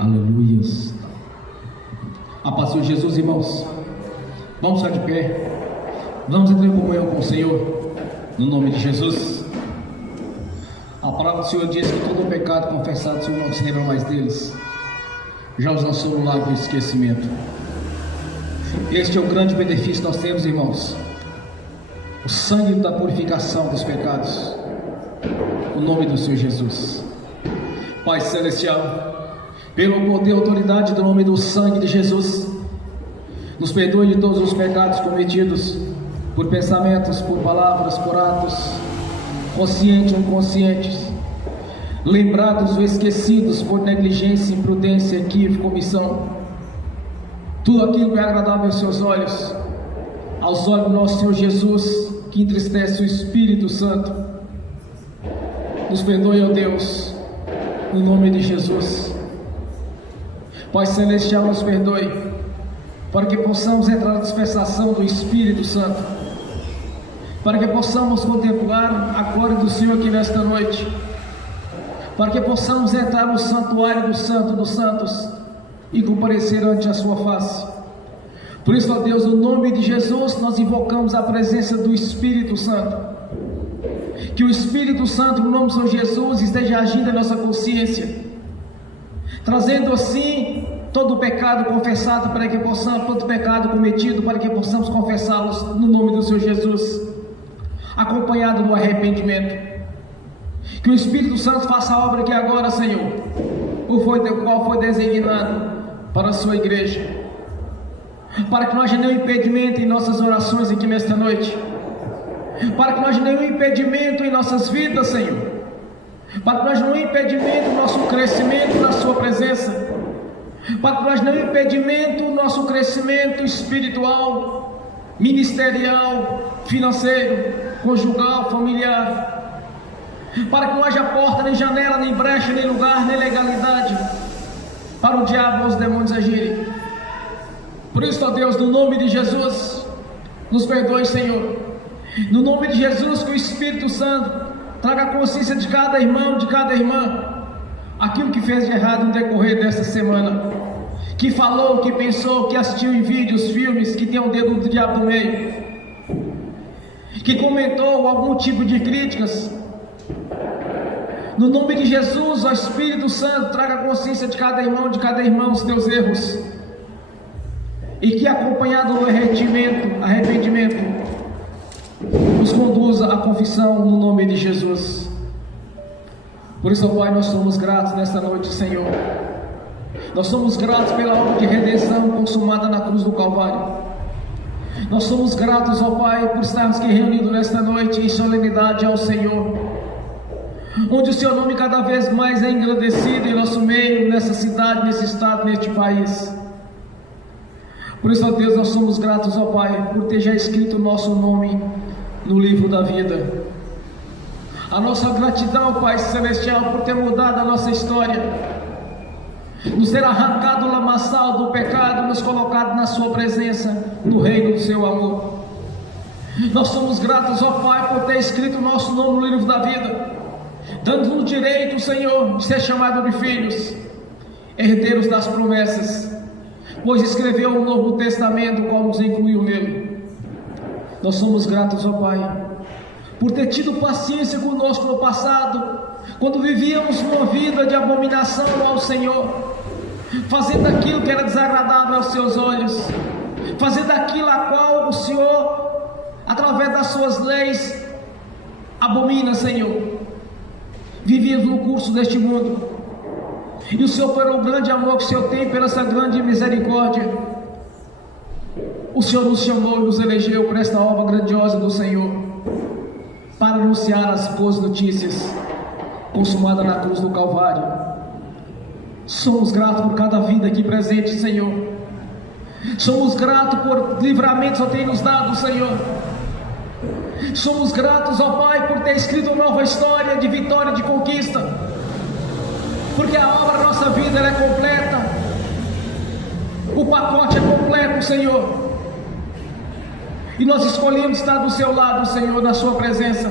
Aleluia. A paz de Jesus, irmãos. Vamos ficar de pé. Vamos entrar em comunhão com o Senhor, no nome de Jesus. A palavra do Senhor diz que todo pecado confessado, o Senhor não se lembra mais deles. Já os lançou no lago do esquecimento. Este é o grande benefício que nós temos, irmãos. O sangue da purificação dos pecados. O nome do Senhor Jesus. Pai Celestial, pelo poder e autoridade do nome do sangue de Jesus, nos perdoe de todos os pecados cometidos, por pensamentos, por palavras, por atos, conscientes ou inconscientes, lembrados ou esquecidos por negligência, imprudência, equívoco, omissão. Tudo aquilo que é agradável aos seus olhos, aos olhos do nosso Senhor Jesus, que entristece o Espírito Santo. Nos perdoe, ó Deus, no nome de Jesus. Pai Celestial, nos perdoe, para que possamos entrar na dispensação do Espírito Santo, para que possamos contemplar a glória do Senhor aqui nesta noite, para que possamos entrar no santuário do Santo dos Santos e comparecer ante a sua face. Por isso, ó Deus, no nome de Jesus, nós invocamos a presença do Espírito Santo. Que o Espírito Santo, no nome do Senhor Jesus, esteja agindo em nossa consciência, trazendo assim todo o pecado confessado, para que possamos, todo o pecado cometido, para que possamos confessá-los no nome do Senhor Jesus, acompanhado do arrependimento. Que o Espírito Santo faça a obra aqui agora, Senhor, o qual foi designado para a sua igreja, para que não haja nenhum impedimento em nossas orações aqui nesta noite, para que não haja nenhum impedimento em nossas vidas, Senhor, para que não haja nenhum impedimento no nosso crescimento na sua presença, para que não haja nenhum impedimento no nosso crescimento espiritual, ministerial, financeiro, conjugal, familiar, para que não haja porta, nem janela, nem brecha, nem lugar, nem legalidade para o diabo ou os demônios agirem. Por isso, ó Deus, no nome de Jesus, nos perdoe, Senhor. No nome de Jesus, que o Espírito Santo traga a consciência de cada irmão, de cada irmã, aquilo que fez de errado no decorrer desta semana, que falou, que pensou, que assistiu em vídeos, filmes, que tem o dedo do diabo no meio, que comentou algum tipo de críticas. No nome de Jesus, ó Espírito Santo, traga a consciência de cada irmão, de cada irmã, os teus erros, e que, acompanhado do arrependimento, nos conduza à confissão no nome de Jesus. Por isso, ó Pai, nós somos gratos nesta noite, Senhor. Nós somos gratos pela obra de redenção consumada na cruz do Calvário. Nós somos gratos, ó Pai, por estarmos aqui reunidos nesta noite em solenidade ao Senhor, onde o Seu nome cada vez mais é engrandecido em nosso meio, nessa cidade, nesse estado, neste país. Por isso, ó Deus, nós somos gratos, ó Pai, por ter já escrito o nosso nome no livro da vida. A nossa gratidão, Pai Celestial, por ter mudado a nossa história, nos ter arrancado o lamaçal do pecado, nos colocado na Sua presença, no reino do Seu amor. Nós somos gratos, ó Pai, por ter escrito o nosso nome no livro da vida, dando-nos o direito, Senhor, de ser chamado de filhos, herdeiros das promessas, pois escreveu o Novo Testamento, qual nos incluiu nele. Nós somos gratos, ó Pai, por ter tido paciência conosco no passado, quando vivíamos uma vida de abominação ao Senhor, fazendo aquilo que era desagradável aos Seus olhos, fazendo aquilo a qual o Senhor, através das Suas leis, abomina, Senhor. Vivíamos no curso deste mundo, e o Senhor, pelo grande amor que o Senhor tem, pela essa grande misericórdia, o Senhor nos chamou e nos elegeu para esta obra grandiosa do Senhor, para anunciar as boas notícias consumada na cruz do Calvário. Somos gratos por cada vida aqui presente, Senhor. Somos gratos por livramentos que o Senhor tem nos dado, Senhor. Somos gratos, ó Pai, por ter escrito uma nova história de vitória e de conquista, porque a obra da nossa vida ela é completa, o pacote é completo, Senhor, e nós escolhemos estar do Seu lado, Senhor, na Sua presença.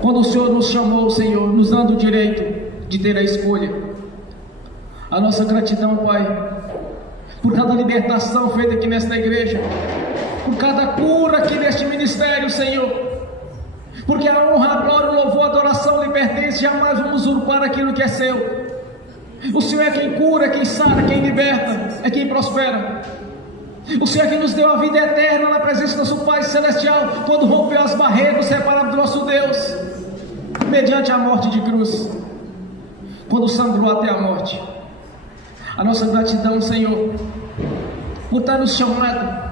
quando o Senhor nos chamou, Senhor, nos dando o direito de ter a escolha. A nossa gratidão, Pai, por cada libertação feita aqui nesta igreja, por cada cura aqui neste ministério, Senhor, porque a honra, a glória, o louvor, a adoração lhe pertence. Jamais vamos usurpar aquilo que é seu. O Senhor é quem cura, é quem sara, quem liberta, é quem prospera. O Senhor é quem nos deu a vida eterna na presença do nosso Pai Celestial, quando rompeu as barreiras, separado do nosso Deus, mediante a morte de cruz, quando sangrou até a morte. A nossa gratidão, Senhor, por ter nos chamado,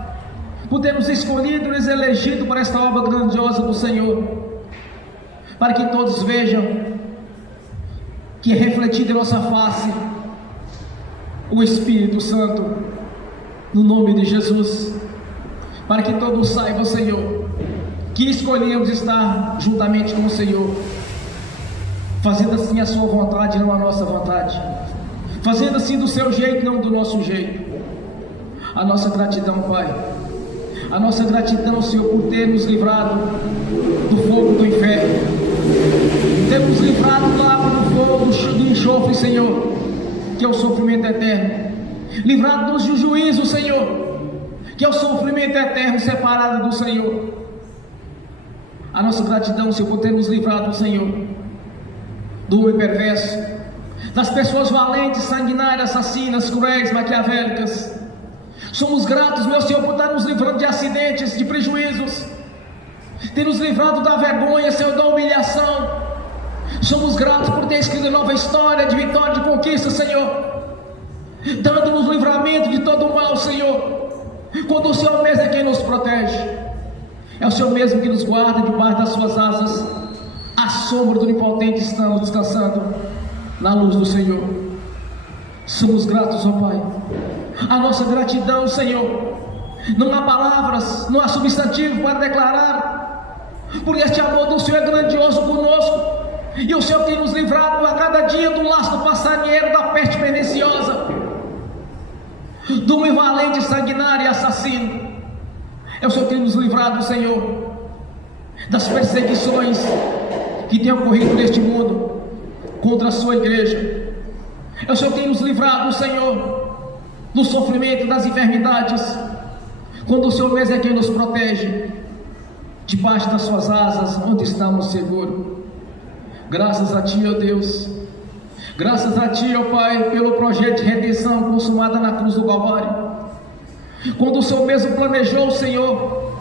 por ter nos escolhido, nos elegido para esta obra grandiosa do Senhor, para que todos vejam que é refletido em nossa face o Espírito Santo, no nome de Jesus, para que todos saibam, Senhor, que escolhemos estar juntamente com o Senhor, fazendo assim a sua vontade, não a nossa vontade, fazendo assim do seu jeito, não do nosso jeito. A nossa gratidão, Pai, a nossa gratidão, Senhor, por ter nos livrado do fogo do inferno, ter nos livrado do lago do fogo, do enxofre, Senhor, que é o sofrimento eterno, livrado do juízo, Senhor, que é o sofrimento eterno, separado do Senhor. A nossa gratidão, Senhor, por ter nos livrado, Senhor, do homem perverso, das pessoas valentes, sanguinárias, assassinas, cruéis, maquiavélicas. Somos gratos, meu Senhor, por estar nos livrando de acidentes, de prejuízos, ter nos livrado da vergonha, Senhor, da humilhação. Somos gratos por ter escrito nova história de vitória, de conquista, Senhor, dando-nos livramento de todo o mal, Senhor, quando o Senhor mesmo é quem nos protege. É o Senhor mesmo que nos guarda debaixo das suas asas. À sombra do Onipotente estamos descansando na luz do Senhor. Somos gratos, ó Pai. A nossa gratidão, Senhor, não há palavras, não há substantivo para declarar, porque este amor do Senhor é grandioso conosco, e o Senhor tem nos livrado a cada dia do laço do passarinheiro, da peste perniciosa, do homem valente, sanguinário e assassino. É o Senhor que tem nos livrado, Senhor, das perseguições que têm ocorrido neste mundo contra a sua igreja. É o Senhor que tem nos livrado, Senhor, do sofrimento, das enfermidades, quando o Senhor mesmo é quem nos protege, debaixo das suas asas, onde estamos seguros. Graças a Ti, ó Deus, graças a Ti, ó Pai, pelo projeto de redenção consumado na cruz do Calvário. Quando o Senhor mesmo planejou, Senhor,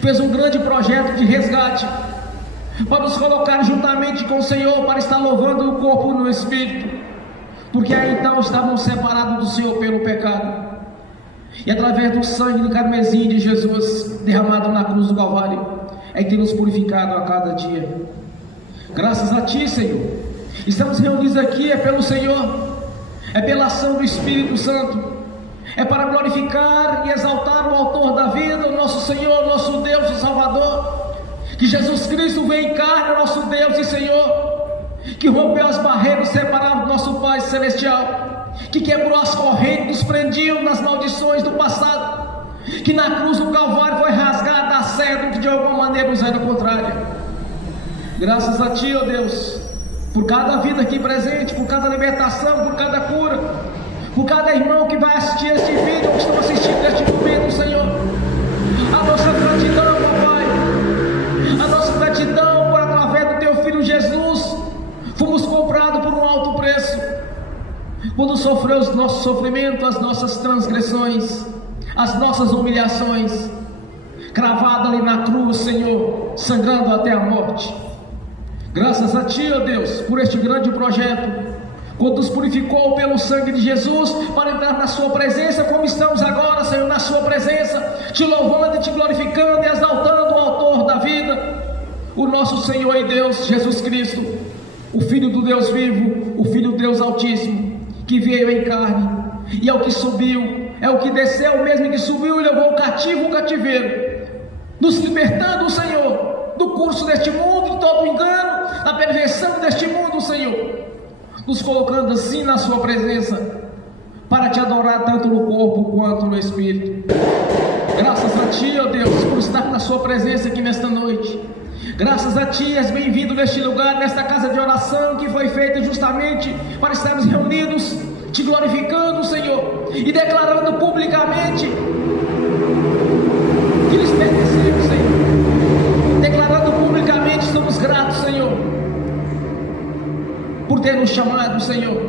fez um grande projeto de resgate, para nos colocar juntamente com o Senhor, para estar louvando o corpo no Espírito, porque aí então estávamos separados do Senhor pelo pecado, e através do sangue do carmesim de Jesus, derramado na cruz do Calvário, é que tem nos purificado a cada dia. Graças a Ti, Senhor, estamos reunidos aqui, é pelo Senhor, é pela ação do Espírito Santo, é para glorificar e exaltar o autor da vida, o nosso Senhor, nosso Deus e Salvador, que Jesus Cristo veio em carne, nosso Deus e Senhor, que rompeu as barreiras, separado do nosso Pai Celestial, que quebrou as correntes, nos prendiam nas maldições do passado, que na cruz do Calvário foi rasgada a cedro que de alguma maneira nos era contrária. Graças a Ti, ó Deus, por cada vida aqui presente, por cada libertação, por cada cura, por cada irmão que vai assistir este vídeo, que estão assistindo neste momento, Senhor. A nossa gratidão, papai, a nossa gratidão por através do Teu Filho Jesus, fomos comprados por um alto preço, quando sofreu os nossos sofrimentos, as nossas transgressões, as nossas humilhações, cravado ali na cruz, Senhor, sangrando até a morte. Graças a Ti, ó Deus, por este grande projeto, quando nos purificou pelo sangue de Jesus, para entrar na Sua presença, como estamos agora, Senhor, na Sua presença, Te louvando e Te glorificando e exaltando o autor da vida, o nosso Senhor e Deus, Jesus Cristo, o Filho do Deus vivo, o Filho do Deus Altíssimo, que veio em carne, e é o que subiu, é o que desceu, o mesmo que subiu e levou o cativo o cativeiro, nos libertando, Senhor, do curso deste mundo, de todo o engano, da perversão deste mundo, Senhor, nos colocando assim na Sua presença, para Te adorar tanto no corpo quanto no Espírito. Graças a Ti, ó Deus, por estar na Sua presença aqui nesta noite, Graças a Ti, és bem-vindo neste lugar, nesta casa de oração que foi feita justamente para estarmos reunidos, Te glorificando, Senhor, e declarando publicamente que lhes pertencemos, Senhor. Declarando publicamente, somos gratos, Senhor, por ter nos chamado, Senhor,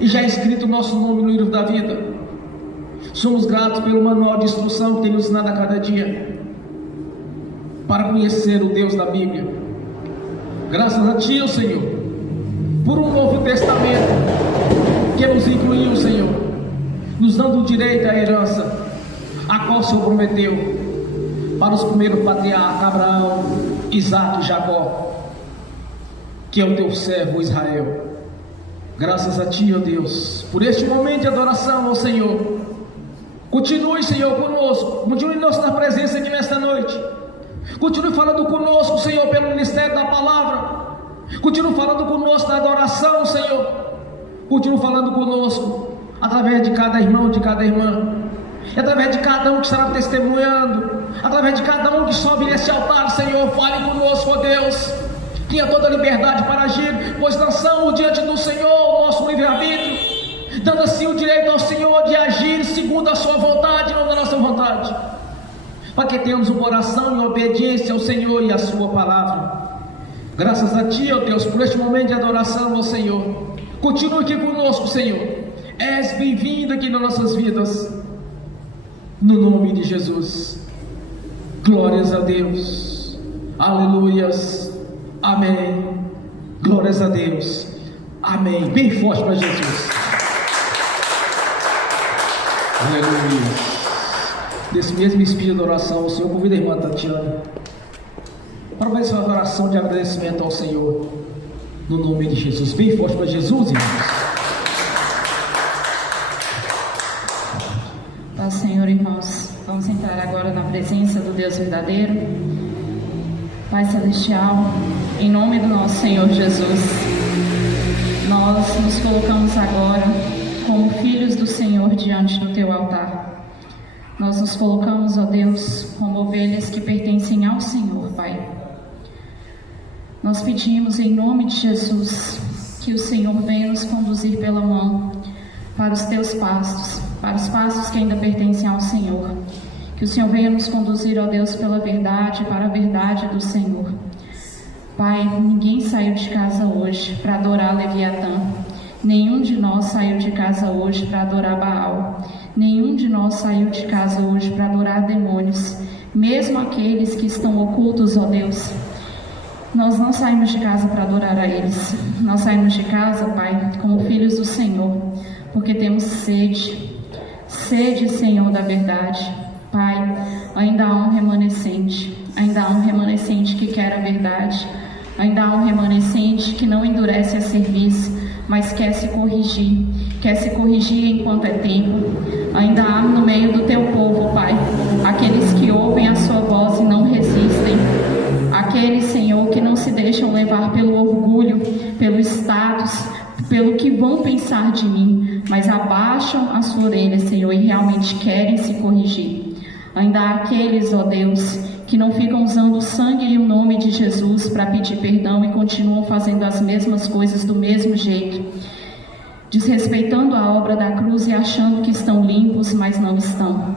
e já escrito o nosso nome no livro da vida. Somos gratos pelo manual de instrução que tem nos ensinado a cada dia, para conhecer o Deus da Bíblia. Graças a Ti, ó Senhor, por um novo testamento que nos incluiu, Senhor, nos dando o direito à herança, a qual o Senhor prometeu para os primeiros patriarcas, Abraão, Isaque e Jacó, que é o Teu servo Israel. Graças a Ti, ó Deus, por este momento de adoração, ó Senhor. Continue, Senhor, conosco, continue na presença aqui nesta noite. Continue falando conosco, Senhor, pelo ministério da palavra. Continue falando conosco na adoração, Senhor. Continue falando conosco através de cada irmão, de cada irmã, através de cada um que estará testemunhando, através de cada um que sobe nesse altar, Senhor. Fale conosco, ó Deus. Tenha toda a liberdade para agir, pois lançamos diante do Senhor o nosso livre-arbítrio, dando assim o direito ao Senhor de agir segundo a Sua vontade, não da nossa vontade, para que tenhamos um coração em obediência ao Senhor e à Sua palavra. Graças a Ti, ó Deus, por este momento de adoração, ó Senhor. Continue aqui conosco, Senhor. És bem-vindo aqui nas nossas vidas, no nome de Jesus. Glórias a Deus. Aleluias. Amém. Glórias a Deus. Amém. Bem forte para Jesus. Aleluia. Desse mesmo espírito de oração, o Senhor convida a irmã Tatiana para fazer sua oração de agradecimento ao Senhor, no nome de Jesus. Bem forte para Jesus, irmãos. Paz, Senhor, irmãos. Vamos entrar agora na presença do Deus verdadeiro. Pai Celestial, em nome do nosso Senhor Jesus, nós nos colocamos agora como filhos do Senhor diante do Teu altar. Nós nos colocamos, ó Deus, como ovelhas que pertencem ao Senhor, Pai. Nós pedimos em nome de Jesus que o Senhor venha nos conduzir pela mão para os Teus pastos, para os pastos que ainda pertencem ao Senhor. Que o Senhor venha nos conduzir, ó Deus, pela verdade, para a verdade do Senhor. Pai, ninguém saiu de casa hoje para adorar Leviatã. Nenhum de nós saiu de casa hoje para adorar Baal. Nenhum de nós saiu de casa hoje para adorar demônios, mesmo aqueles que estão ocultos, ó Deus. Nós não saímos de casa para adorar a eles. Nós saímos de casa, Pai, como filhos do Senhor, porque temos sede, Senhor, da verdade. Pai, ainda há um remanescente que quer a verdade, ainda há um remanescente que não endurece a serviço, mas quer se corrigir enquanto é tempo. Ainda há no meio do Teu povo, Pai, aqueles que ouvem a Sua voz e não resistem, aqueles, Senhor, que não se deixam levar pelo orgulho, pelo status, pelo que vão pensar de mim, mas abaixam a sua orelha, Senhor, e realmente querem se corrigir. Ainda há aqueles, ó Deus, que não ficam usando o sangue e o nome de Jesus para pedir perdão e continuam fazendo as mesmas coisas do mesmo jeito, desrespeitando a obra da cruz e achando que estão limpos, mas não estão.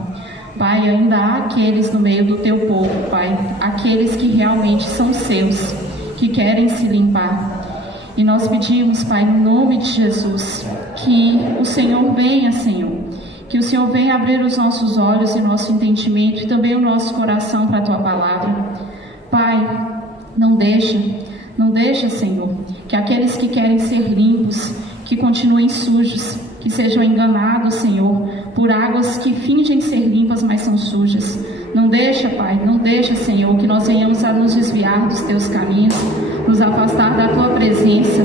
Pai, ainda há aqueles no meio do Teu povo, Pai, aqueles que realmente são Seus, que querem se limpar. E nós pedimos, Pai, em nome de Jesus, que o Senhor venha, Senhor, que o Senhor venha abrir os nossos olhos e nosso entendimento e também o nosso coração para a Tua palavra. Pai, não deixa, Senhor, que aqueles que querem ser limpos, que continuem sujos, que sejam enganados, Senhor, por águas que fingem ser limpas, mas são sujas. Não deixa, Pai, não deixa, Senhor, que nós venhamos a nos desviar dos Teus caminhos, nos afastar da Tua presença.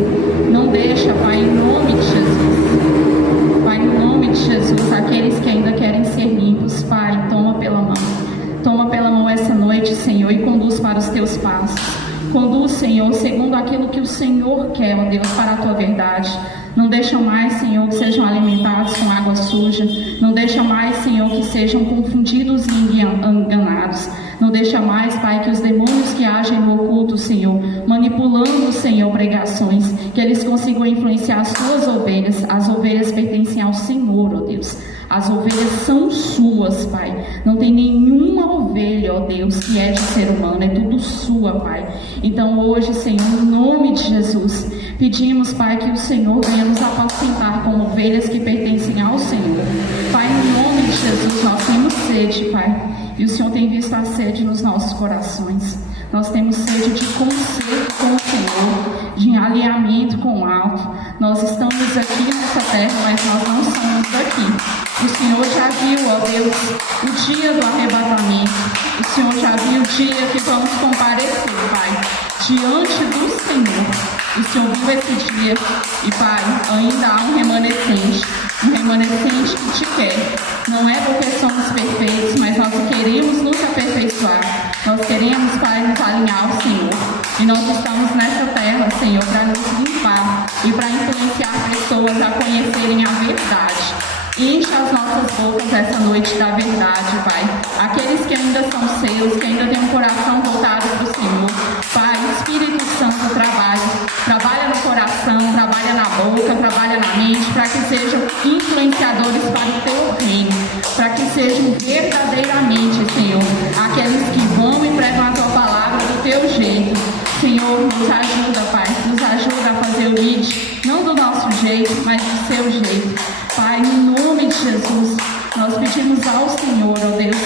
Não deixa, Pai, em nome de Jesus. Pai, em nome de Jesus, aqueles que ainda querem ser limpos, Pai, toma pela mão essa noite, Senhor, e conduz para os Teus passos. Conduz, Senhor, segundo aquilo que o Senhor quer, ó Deus, para a Tua verdade. Não deixa mais, Senhor, que sejam alimentados com água suja. Não deixa mais, Senhor, que sejam confundidos e enganados. Não deixa mais, Pai, que os demônios que agem no oculto, Senhor, manipulando, Senhor, pregações, que eles consigam influenciar as suas ovelhas. As ovelhas pertencem ao Senhor, ó Deus. As ovelhas são suas, Pai. Não tem nenhuma ovelha, ó Deus, que é de ser humano. É tudo sua, Pai. Então hoje, Senhor, no nome de Jesus, pedimos, Pai, que o Senhor venha nos apacentar como ovelhas que pertencem ao Senhor. Pai, no nome de Jesus, nós temos sede, Pai. E o Senhor tem visto a sede nos nossos corações. Nós temos sede de conserto com o Senhor, de alinhamento com o alto. Nós estamos aqui nessa terra, mas nós não somos daqui. O Senhor já viu, ó Deus, o dia do arrebatamento. O Senhor já viu o dia que vamos comparecer, Pai, diante do Senhor. O Senhor viu esse dia e, Pai, ainda há um remanescente que te quer. Não é porque somos perfeitos, mas nós queremos nos aperfeiçoar. Nós queremos, Pai, nos alinhar ao Senhor. E nós estamos nessa terra, Senhor, para nos limpar e para influenciar pessoas a conhecerem a verdade. Enche as nossas bocas essa noite da verdade, Pai. Aqueles que ainda são seus, que ainda têm um coração voltado para o Senhor. Pai, Espírito Santo trabalha no coração, trabalha na boca, trabalha na mente, para que sejam influenciadores para o teu reino, para que sejam verdadeiramente, Senhor, aqueles que vão e pregam a tua palavra do teu jeito. Senhor, nos ajuda, Pai, nos ajuda a fazer o lead, não do nosso jeito, mas do seu jeito. Pai, em nome de Jesus, nós pedimos ao Senhor, ó Deus,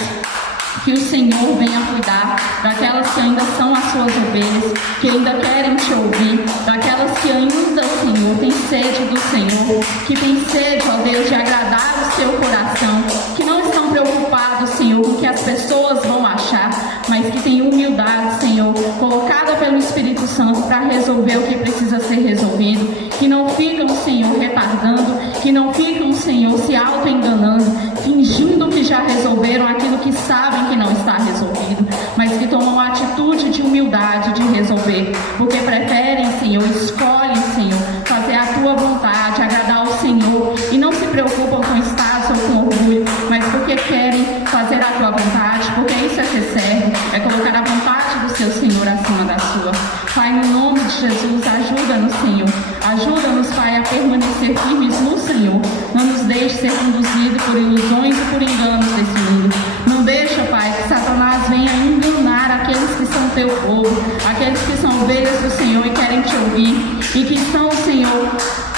que o Senhor venha cuidar daquelas que ainda são as suas ovelhas, que ainda querem te ouvir, daquelas que ainda, Senhor, têm sede do Senhor, que têm sede, ó Deus, de agradar o seu coração, que não estão preocupados, Senhor, com o que as pessoas vão achar, mas que têm humildade, Senhor, colocada pelo Espírito Santo para resolver o que precisa ser resolvido, que não ficam, Senhor, retardando, que não ficam, Senhor, se auto-enganando, fingindo que já resolveram aquilo que sabem que não está resolvido, mas que tomam a atitude de humildade de resolver, porque preferem, Senhor, escolhem, Senhor, fazer a tua vontade, agradar ao Senhor, e não se preocupam com status ou com orgulho, mas porque querem fazer a tua vontade, porque isso é ser servo, é colocar a vontade do seu Senhor acima da sua. Pai, no nome de Jesus, ajuda-nos, Senhor, ajuda-nos, Pai, a permanecer firmes no Senhor, não nos deixe ser conduzido por ilusões e por enganos desse mundo. Não deixa, Pai, que Satanás venha enganar aqueles que são teu povo, aqueles que são ovelhas do Senhor e querem te ouvir, e que estão, Senhor,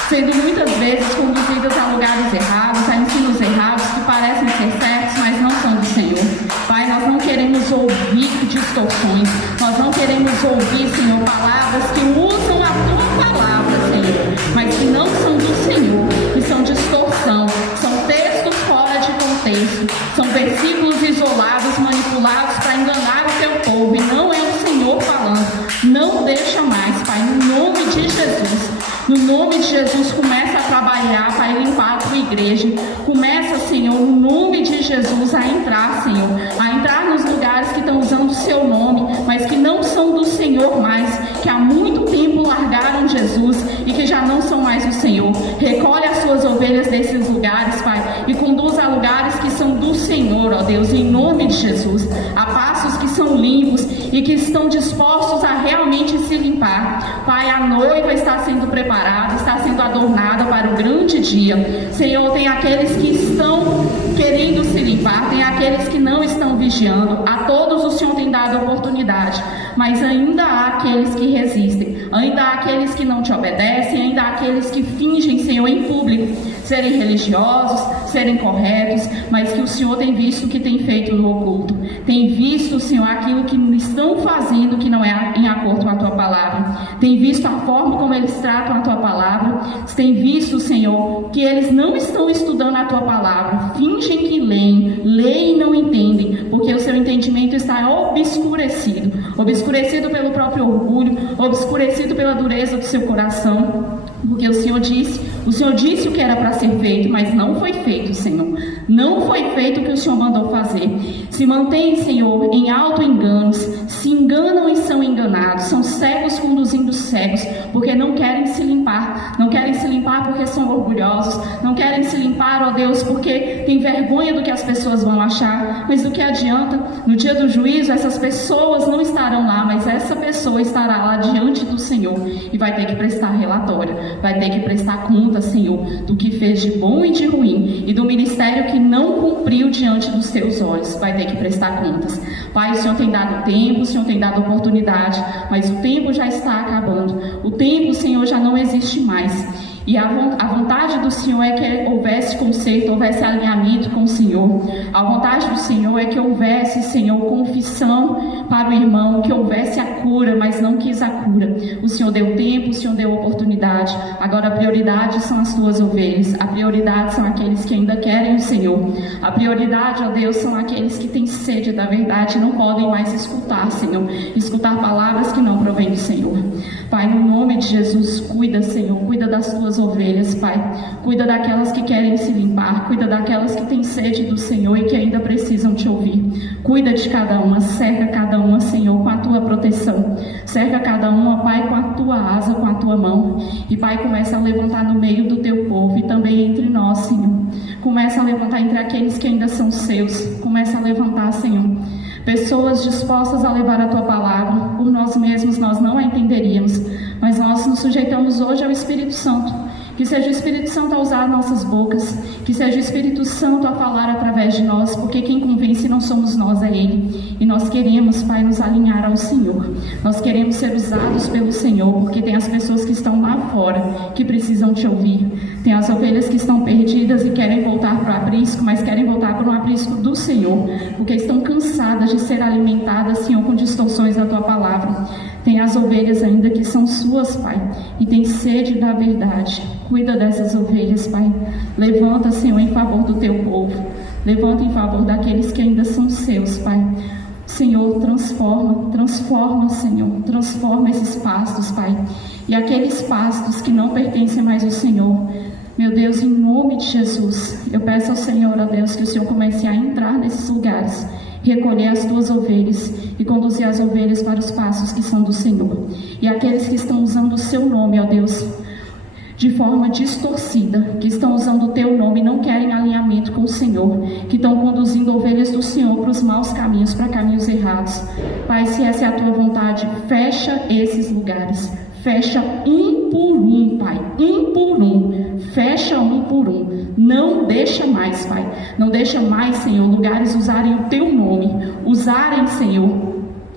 sendo muitas vezes conduzidas a lugares errados, a ensinos errados, que parecem ser certos, mas não são do Senhor. Pai, nós não queremos ouvir distorções, nós não queremos ouvir, Senhor, palavras que usam a tua palavra, Senhor, mas que não são do Senhor, que são distorção, são textos fora de contexto, são versículos isolados, manipulados para enganar o teu povo, e não é o Senhor falando. Não deixa mais, Pai, no nome de Jesus. No nome de Jesus, começa a trabalhar, Pai, limpar a tua igreja. Começa, Senhor, no nome de Jesus, a entrar, Senhor, a entrar nos lugares que estão usando o seu nome, mas que não são do Senhor mais, que há muito tempo largaram Jesus e que já não são mais do Senhor. Recolhe as suas ovelhas desses lugares, Pai, e conduz a lugares que são do Senhor, ó Deus, em nome de Jesus, a passos que são limpos e que estão dispostos a realmente se limpar. Pai, a noiva está sendo preparada, está sendo adornada para o grande dia. Senhor, tem aqueles que estão querendo se limpar, tem aqueles que não estão vigiando. A todos o Senhor tem dado oportunidade, mas ainda há aqueles que resistem, ainda há aqueles que não te obedecem, ainda há aqueles que fingem, Senhor, em público, serem religiosos, serem corretos, mas que o Senhor tem visto o que tem feito no oculto, tem visto, Senhor, aquilo que estão fazendo que não é em acordo com a tua palavra, tem visto a forma como eles tratam a tua palavra, tem visto, Senhor, que eles não estão estudando a tua palavra, fingem que leem e não entendem, porque o seu entendimento está obscurecido pelo próprio orgulho, obscurecido pela dureza do seu coração, porque o Senhor disse: O Senhor disse o que era para ser feito, mas não foi feito, Senhor. Não foi feito o que o Senhor mandou fazer. Se mantém, Senhor, em auto-enganos, se enganam e são enganados, são cegos conduzindo cegos, porque não querem se limpar. Não querem se limpar porque são orgulhosos, não querem se limpar, ó Deus, porque tem vergonha do que as pessoas vão achar. Mas do que adianta? No dia do juízo, essas pessoas não estarão lá, mas essa pessoa estará lá diante do Senhor e vai ter que prestar relatório, vai ter que prestar conta, Senhor, do que fez de bom e de ruim, e do ministério que não cumpriu diante dos teus olhos, vai ter que prestar contas. Pai, o Senhor tem dado tempo, o Senhor tem dado oportunidade, mas o tempo já está acabando. O tempo, Senhor, já não existe mais. E a vontade do Senhor é que houvesse conserto, houvesse alinhamento com o Senhor. A vontade do Senhor é que houvesse, Senhor, confissão para o irmão, que houvesse a cura, mas não quis a cura. O Senhor deu tempo, o Senhor deu oportunidade. Agora a prioridade são as tuas ovelhas. A prioridade são aqueles que ainda querem o Senhor. A prioridade, ó Deus, são aqueles que têm sede da verdade e não podem mais escutar, Senhor. Escutar palavras que não provêm do Senhor. Pai, no nome de Jesus, cuida, Senhor, cuida das tuas ovelhas, Pai. Cuida daquelas que querem se limpar, cuida daquelas que têm sede do Senhor e que ainda precisam te ouvir. Cuida de cada uma, cerca cada uma, Senhor, com a tua proteção. Cerca cada uma, Pai, com a tua asa, com a tua mão. E, Pai, começa a levantar no meio do teu povo e também entre nós, Senhor. Começa a levantar entre aqueles que ainda são seus. Começa a levantar, Senhor, pessoas dispostas a levar a tua palavra. Por nós mesmos nós não a entenderíamos, mas nós nos sujeitamos hoje ao Espírito Santo. Que seja o Espírito Santo a usar nossas bocas, que seja o Espírito Santo a falar através de nós, porque quem convence não somos nós, é Ele. E nós queremos, Pai, nos alinhar ao Senhor. Nós queremos ser usados pelo Senhor, porque tem as pessoas que estão lá fora, que precisam te ouvir. Tem as ovelhas que estão perdidas e querem voltar para o aprisco, mas querem voltar para o aprisco do Senhor, porque estão cansadas de ser alimentadas, Senhor, com distorções da tua palavra. Tem as ovelhas ainda que são suas, Pai, e tem sede da verdade. Cuida dessas ovelhas, Pai. Levanta, Senhor, em favor do teu povo. Levanta em favor daqueles que ainda são seus, Pai. Senhor, transforma, Senhor. Transforma esses pastos, Pai. E aqueles pastos que não pertencem mais ao Senhor. Meu Deus, em nome de Jesus, eu peço ao Senhor, ó Deus, que o Senhor comece a entrar nesses lugares, recolher as tuas ovelhas e conduzir as ovelhas para os pastos que são do Senhor. E aqueles que estão usando o seu nome, ó Deus, de forma distorcida, que estão usando o teu nome e não querem alinhamento com o Senhor, que estão conduzindo ovelhas do Senhor para os maus caminhos, para caminhos errados. Pai, se essa é a tua vontade, fecha esses lugares. Fecha um por um, Pai, um por um. Fecha um por um. Não deixa mais, Pai. Não deixa mais, Senhor, lugares usarem o teu nome, usarem, Senhor,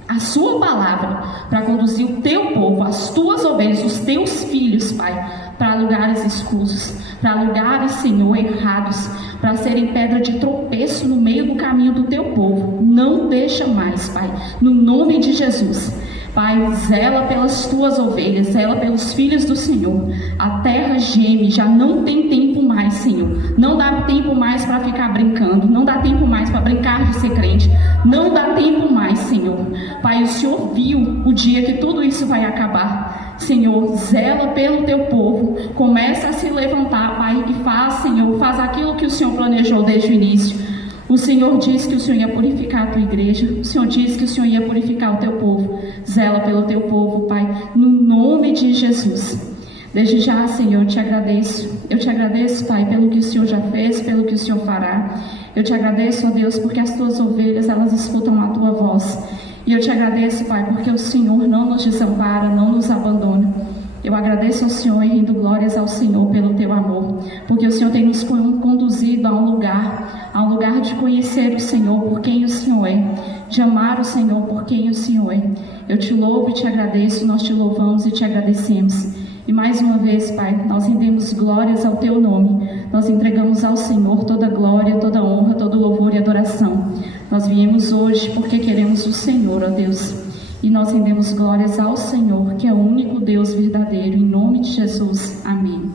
a sua palavra para conduzir o teu povo, as tuas ovelhas, os teus filhos, Pai, para lugares escusos, para lugares, Senhor, errados, para serem pedra de tropeço no meio do caminho do teu povo. Não deixa mais, Pai, no nome de Jesus. Pai, zela pelas tuas ovelhas, zela pelos filhos do Senhor. A terra geme, já não tem tempo mais, Senhor. Não dá tempo mais para ficar brincando, não dá tempo mais para brincar de ser crente, não dá tempo mais, Senhor. Pai, o Senhor viu o dia que tudo isso vai acabar. Senhor, zela pelo teu povo, começa a se levantar, Pai, e faz, Senhor, faz aquilo que o Senhor planejou desde o início. O Senhor disse que o Senhor ia purificar a tua igreja. O Senhor disse que o Senhor ia purificar o teu povo. Zela pelo teu povo, Pai, no nome de Jesus. Desde já, Senhor, eu te agradeço. Eu te agradeço, Pai, pelo que o Senhor já fez, pelo que o Senhor fará. Eu te agradeço, ó Deus, porque as tuas ovelhas, elas escutam a tua voz. E eu te agradeço, Pai, porque o Senhor não nos desampara, não nos abandona. Eu agradeço ao Senhor e rendo glórias ao Senhor pelo teu amor, porque o Senhor tem nos conduzido a um lugar de conhecer o Senhor por quem o Senhor é, de amar o Senhor por quem o Senhor é. Eu te louvo e te agradeço, nós te louvamos e te agradecemos. E mais uma vez, Pai, nós rendemos glórias ao teu nome, nós entregamos ao Senhor toda glória, toda honra, todo louvor e adoração. Nós viemos hoje porque queremos o Senhor, ó Deus. E nós rendemos glórias ao Senhor, que é o único Deus verdadeiro, em nome de Jesus. Amém.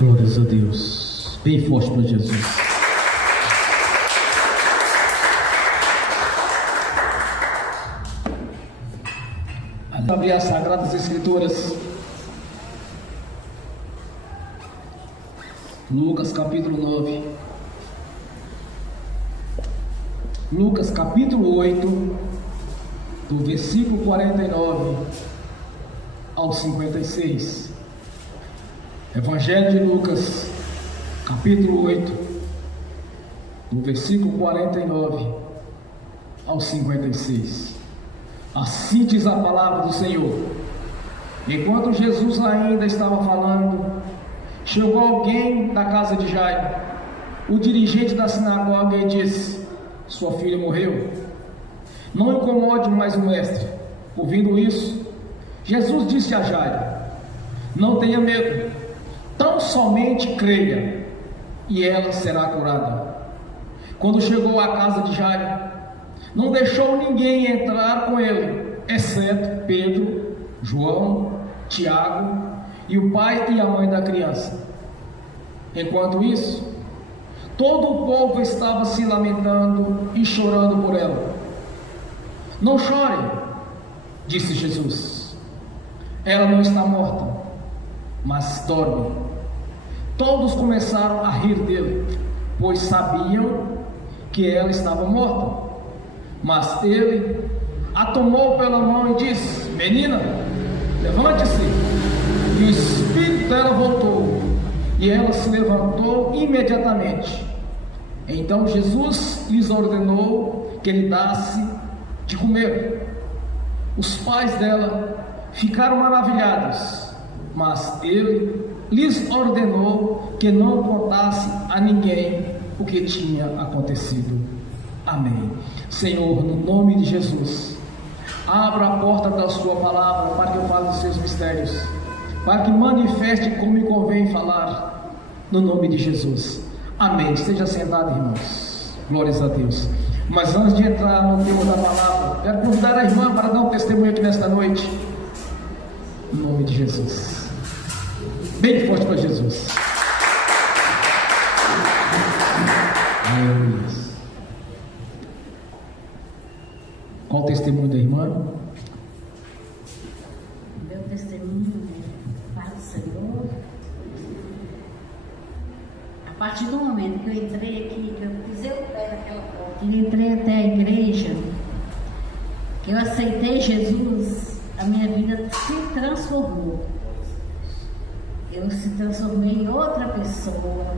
Glórias a Deus. Bem forte para Jesus. Abrir as Sagradas Escrituras. Lucas capítulo 9. Lucas capítulo 8, do versículo 49 ao 56. Evangelho de Lucas capítulo 8, do versículo 49 ao 56. Assim diz a palavra do Senhor. Enquanto Jesus ainda estava falando, chegou alguém da casa de Jairo, o dirigente da sinagoga, e disse: sua filha morreu. Não incomode mais o mestre. Ouvindo isso, Jesus disse a Jairo: não tenha medo, tão somente creia, e ela será curada. Quando chegou à casa de Jairo, não deixou ninguém entrar com ele, exceto Pedro, João, Tiago e o pai e a mãe da criança. Enquanto isso, todo o povo estava se lamentando e chorando por ela. Não chore, disse Jesus. Ela não está morta, mas dorme. Todos começaram a rir dele, pois sabiam que ela estava morta. Mas ele a tomou pela mão e disse: menina, levante-se. E o espírito dela voltou, e ela se levantou imediatamente. Então Jesus lhes ordenou que lhe dasse de comer. Os pais dela ficaram maravilhados, mas ele lhes ordenou que não contasse a ninguém o que tinha acontecido. Amém. Senhor, no nome de Jesus, abra a porta da sua palavra para que eu fale dos seus mistérios, para que manifeste como me convém falar, no nome de Jesus. Amém. Esteja sentado, irmãos. Glórias a Deus. Mas antes de entrar no tema da palavra, quero convidar a irmã para dar um testemunho aqui nesta noite, no nome de Jesus. Bem forte para Jesus. Aleluia. Qual o testemunho da irmã? Meu testemunho é para o Senhor. A partir do momento que eu entrei aqui, que eu pisei o pé naquela porta e entrei até a igreja, que eu aceitei Jesus, a minha vida se transformou. Eu se transformei em outra pessoa.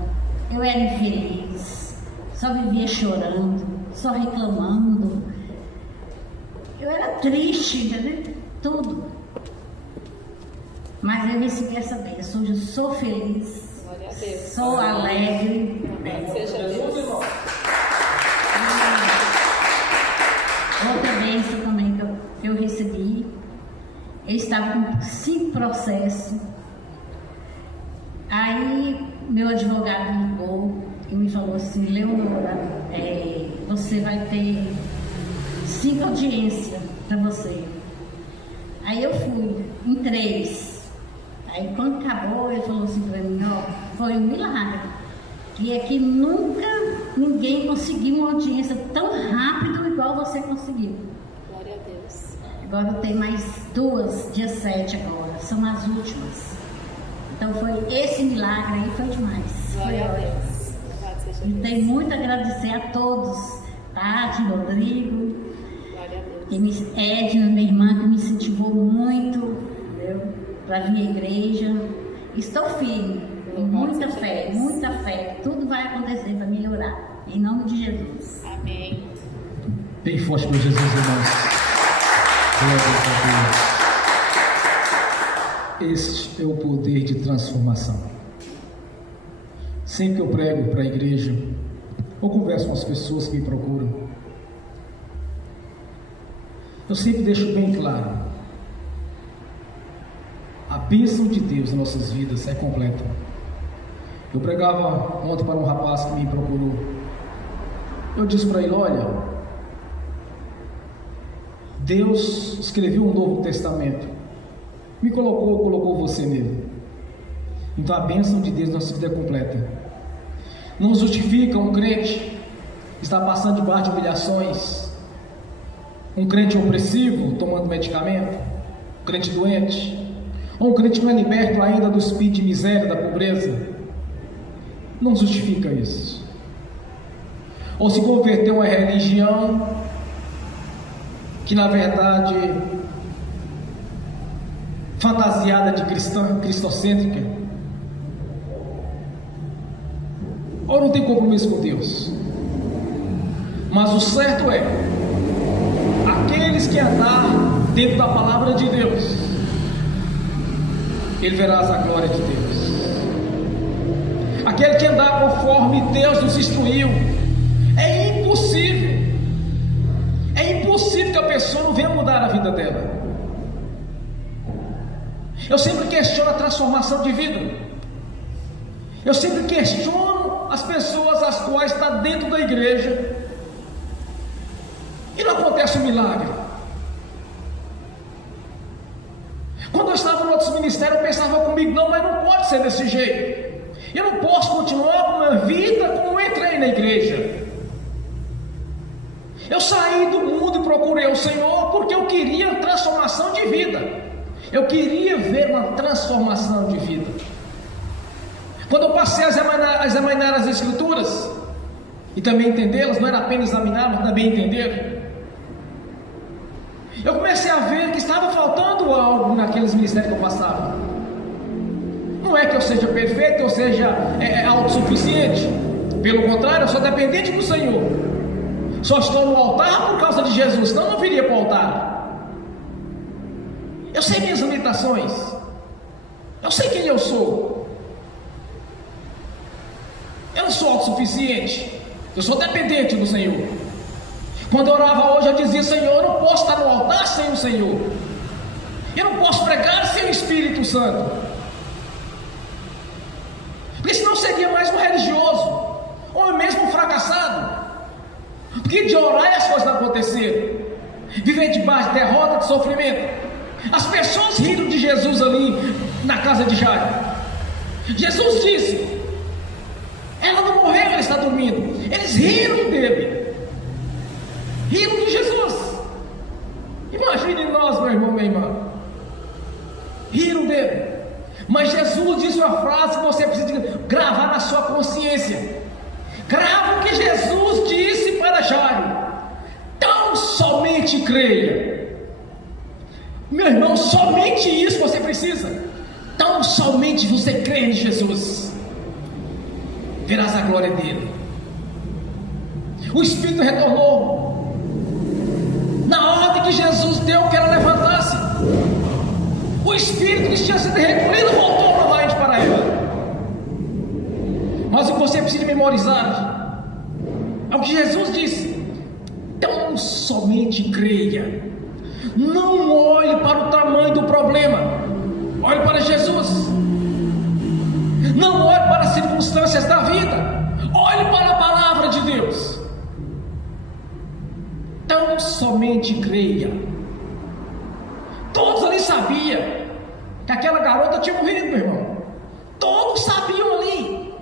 Eu era infeliz, só vivia chorando, só reclamando. Eu era triste, entendeu? Tudo. Mas eu recebi essa bênção. Hoje eu sou feliz, sou alegre. Outra bênção também que eu recebi. Eu estava com 5 processos. Aí meu advogado me ligou e me falou assim: Leonora, você vai ter 5 audiências para você. Aí eu fui em 3. Aí quando acabou, ele falou assim para mim: ó, foi um milagre, que é que nunca ninguém conseguiu uma audiência tão rápido igual você conseguiu. Glória a Deus. Agora eu tenho mais 2, dia 7 agora, são as últimas. Então foi esse milagre aí, foi demais. Glória foi a Deus. Louvado seja E Deus. tenho muito a agradecer a todos, Tati, Rodrigo, Glória a Deus. Edna, minha irmã, que me incentivou muito, entendeu? Para vir à igreja. Estou firme, com muita fé. Tudo vai acontecer para melhorar. Em nome de Jesus. Amém. Bem forte para Jesus, irmãos. Glória a Deus. Este é o poder de transformação. Sempre que eu prego para a igreja, ou converso com as pessoas que me procuram, eu sempre deixo bem claro: a bênção de Deus em nossas vidas é completa. Eu pregava ontem para um rapaz que me procurou. Eu disse para ele: olha, Deus escreveu um novo testamento, me colocou você nele. Então a bênção de Deus na nossa vida é completa. Não justifica um crente estar passando debaixo de humilhações, um crente opressivo tomando medicamento, crente doente, ou um crente que não é liberto ainda do espírito de miséria, da pobreza, não justifica isso. Ou se converteu a uma religião que na verdade fantasiada de cristocêntrica, ou não tem compromisso com Deus. Mas o certo é, aqueles que andar dentro da palavra de Deus, ele verá a glória de Deus. Aquele que andar conforme Deus nos instruiu, é impossível que a pessoa não venha mudar a vida dela. Eu sempre questiono a transformação de vida. Eu sempre questiono as pessoas as quais estão dentro da igreja e não acontece um milagre. Quando eu estava em outros ministérios, eu pensava comigo, não, mas não pode ser desse jeito. Eu não posso continuar com uma vida como eu entrei na igreja. Eu saí do mundo e procurei o Senhor porque eu queria transformação de vida. Eu queria ver uma transformação de vida. Quando eu passei a examinar as Escrituras e também entendê-las, não era apenas examinar, mas também entender, eu comecei a ver que estava faltando algo naqueles ministérios que eu passava. Não é que eu seja perfeito, eu seja autossuficiente. Pelo contrário, eu sou dependente do Senhor. Só estou no altar por causa de Jesus, senão eu não viria para o altar. Eu sei minhas limitações. Eu sei quem eu sou. Eu não sou autossuficiente. Eu sou dependente do Senhor. Quando eu orava hoje, eu dizia, Senhor, eu não posso estar no altar sem o Senhor. Eu não posso pregar sem o Espírito Santo. Porque senão seria mais um religioso, ou mesmo um fracassado. Porque de orar e as coisas não acontecerem. Viver debaixo de derrota, de sofrimento. As pessoas riram de Jesus ali na casa de Jairo. Jesus disse, ela não morreu, ela está dormindo. Eles riram dele. Riram de Jesus. Imagine nós, meu irmão, minha irmã. Riram dele. Mas Jesus disse uma frase que você precisa gravar na sua consciência. Grava o que Jesus disse para Jairo. Tão somente creia. Meu irmão, somente isso você precisa. Tão somente você crê em Jesus, verás a glória dele. O Espírito retornou. Na ordem que Jesus deu que ela levantasse, o Espírito que tinha sido recolhido voltou novamente para ela. Mas o que você precisa memorizar é o que Jesus disse. Então somente creia. Não olhe para o tamanho do problema. Olhe para Jesus. Não olhe para as circunstâncias da vida. Olhe para a palavra de Deus. Então somente creia. Todos ali sabiam que aquela garota tinha morrido, meu irmão. Todos sabiam ali.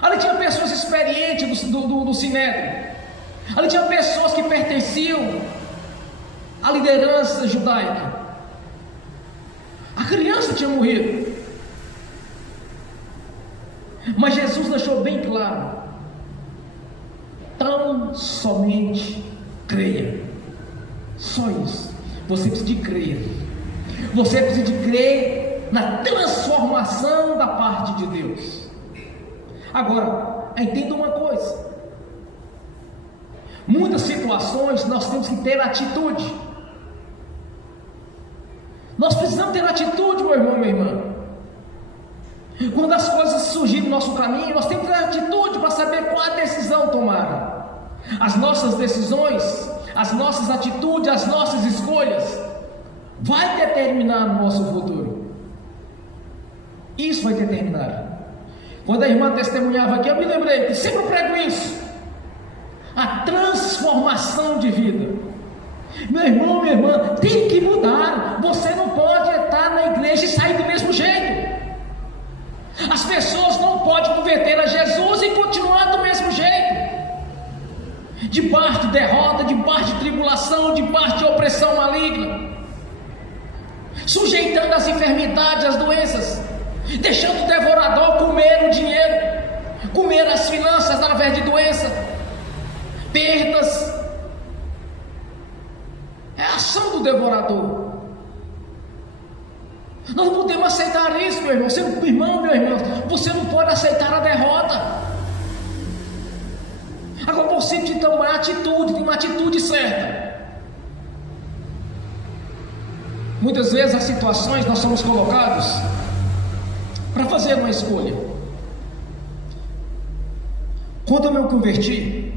Ali tinha pessoas experientes do Sinédrio. Ali tinha pessoas que pertenciam à liderança judaica. A criança tinha morrido. Mas Jesus deixou bem claro: tão somente creia. Só isso. Você precisa de crer. Você precisa de crer na transformação da parte de Deus. Agora, entenda uma coisa: muitas situações nós temos que ter atitude. Nós precisamos ter atitude, meu irmão e minha irmã. Quando as coisas surgirem no nosso caminho, nós temos que ter atitude para saber qual a decisão tomar. As nossas decisões, as nossas atitudes, as nossas escolhas vai determinar o nosso futuro. Isso vai determinar. Quando a irmã testemunhava aqui, eu me lembrei que sempre prego isso: a transformação de vida. Meu irmão, minha irmã, tem que mudar. Você não pode estar na igreja e sair do mesmo jeito. As pessoas não podem converter a Jesus e continuar do mesmo jeito, debaixo de derrota, debaixo de tribulação, debaixo de opressão maligna. sujeitando as enfermidades, as doenças, deixando o devorador comer o dinheiro, comer as finanças através de doença, perdas. É a ação do devorador. Nós não podemos aceitar isso, meu irmão. Meu irmão, você não pode aceitar a derrota. Agora você tem que tomar atitude, tem uma atitude certa. Muitas vezes as situações nós somos colocados para fazer uma escolha. Quando eu me converti,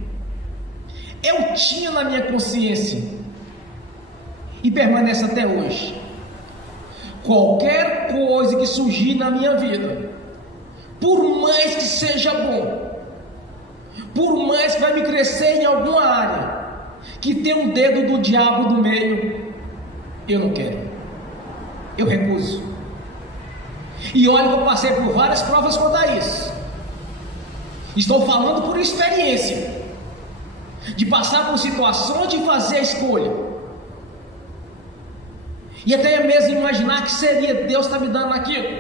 eu tinha na minha consciência, e permanece até hoje, qualquer coisa que surgir na minha vida, por mais que seja bom, por mais que vai me crescer em alguma área, que tem um dedo do diabo no meio, eu não quero, eu recuso. E olha, eu passei por várias provas quanto a isso. Estou falando por experiência, de passar por situações de fazer a escolha, e até mesmo imaginar que seria Deus está me dando aquilo.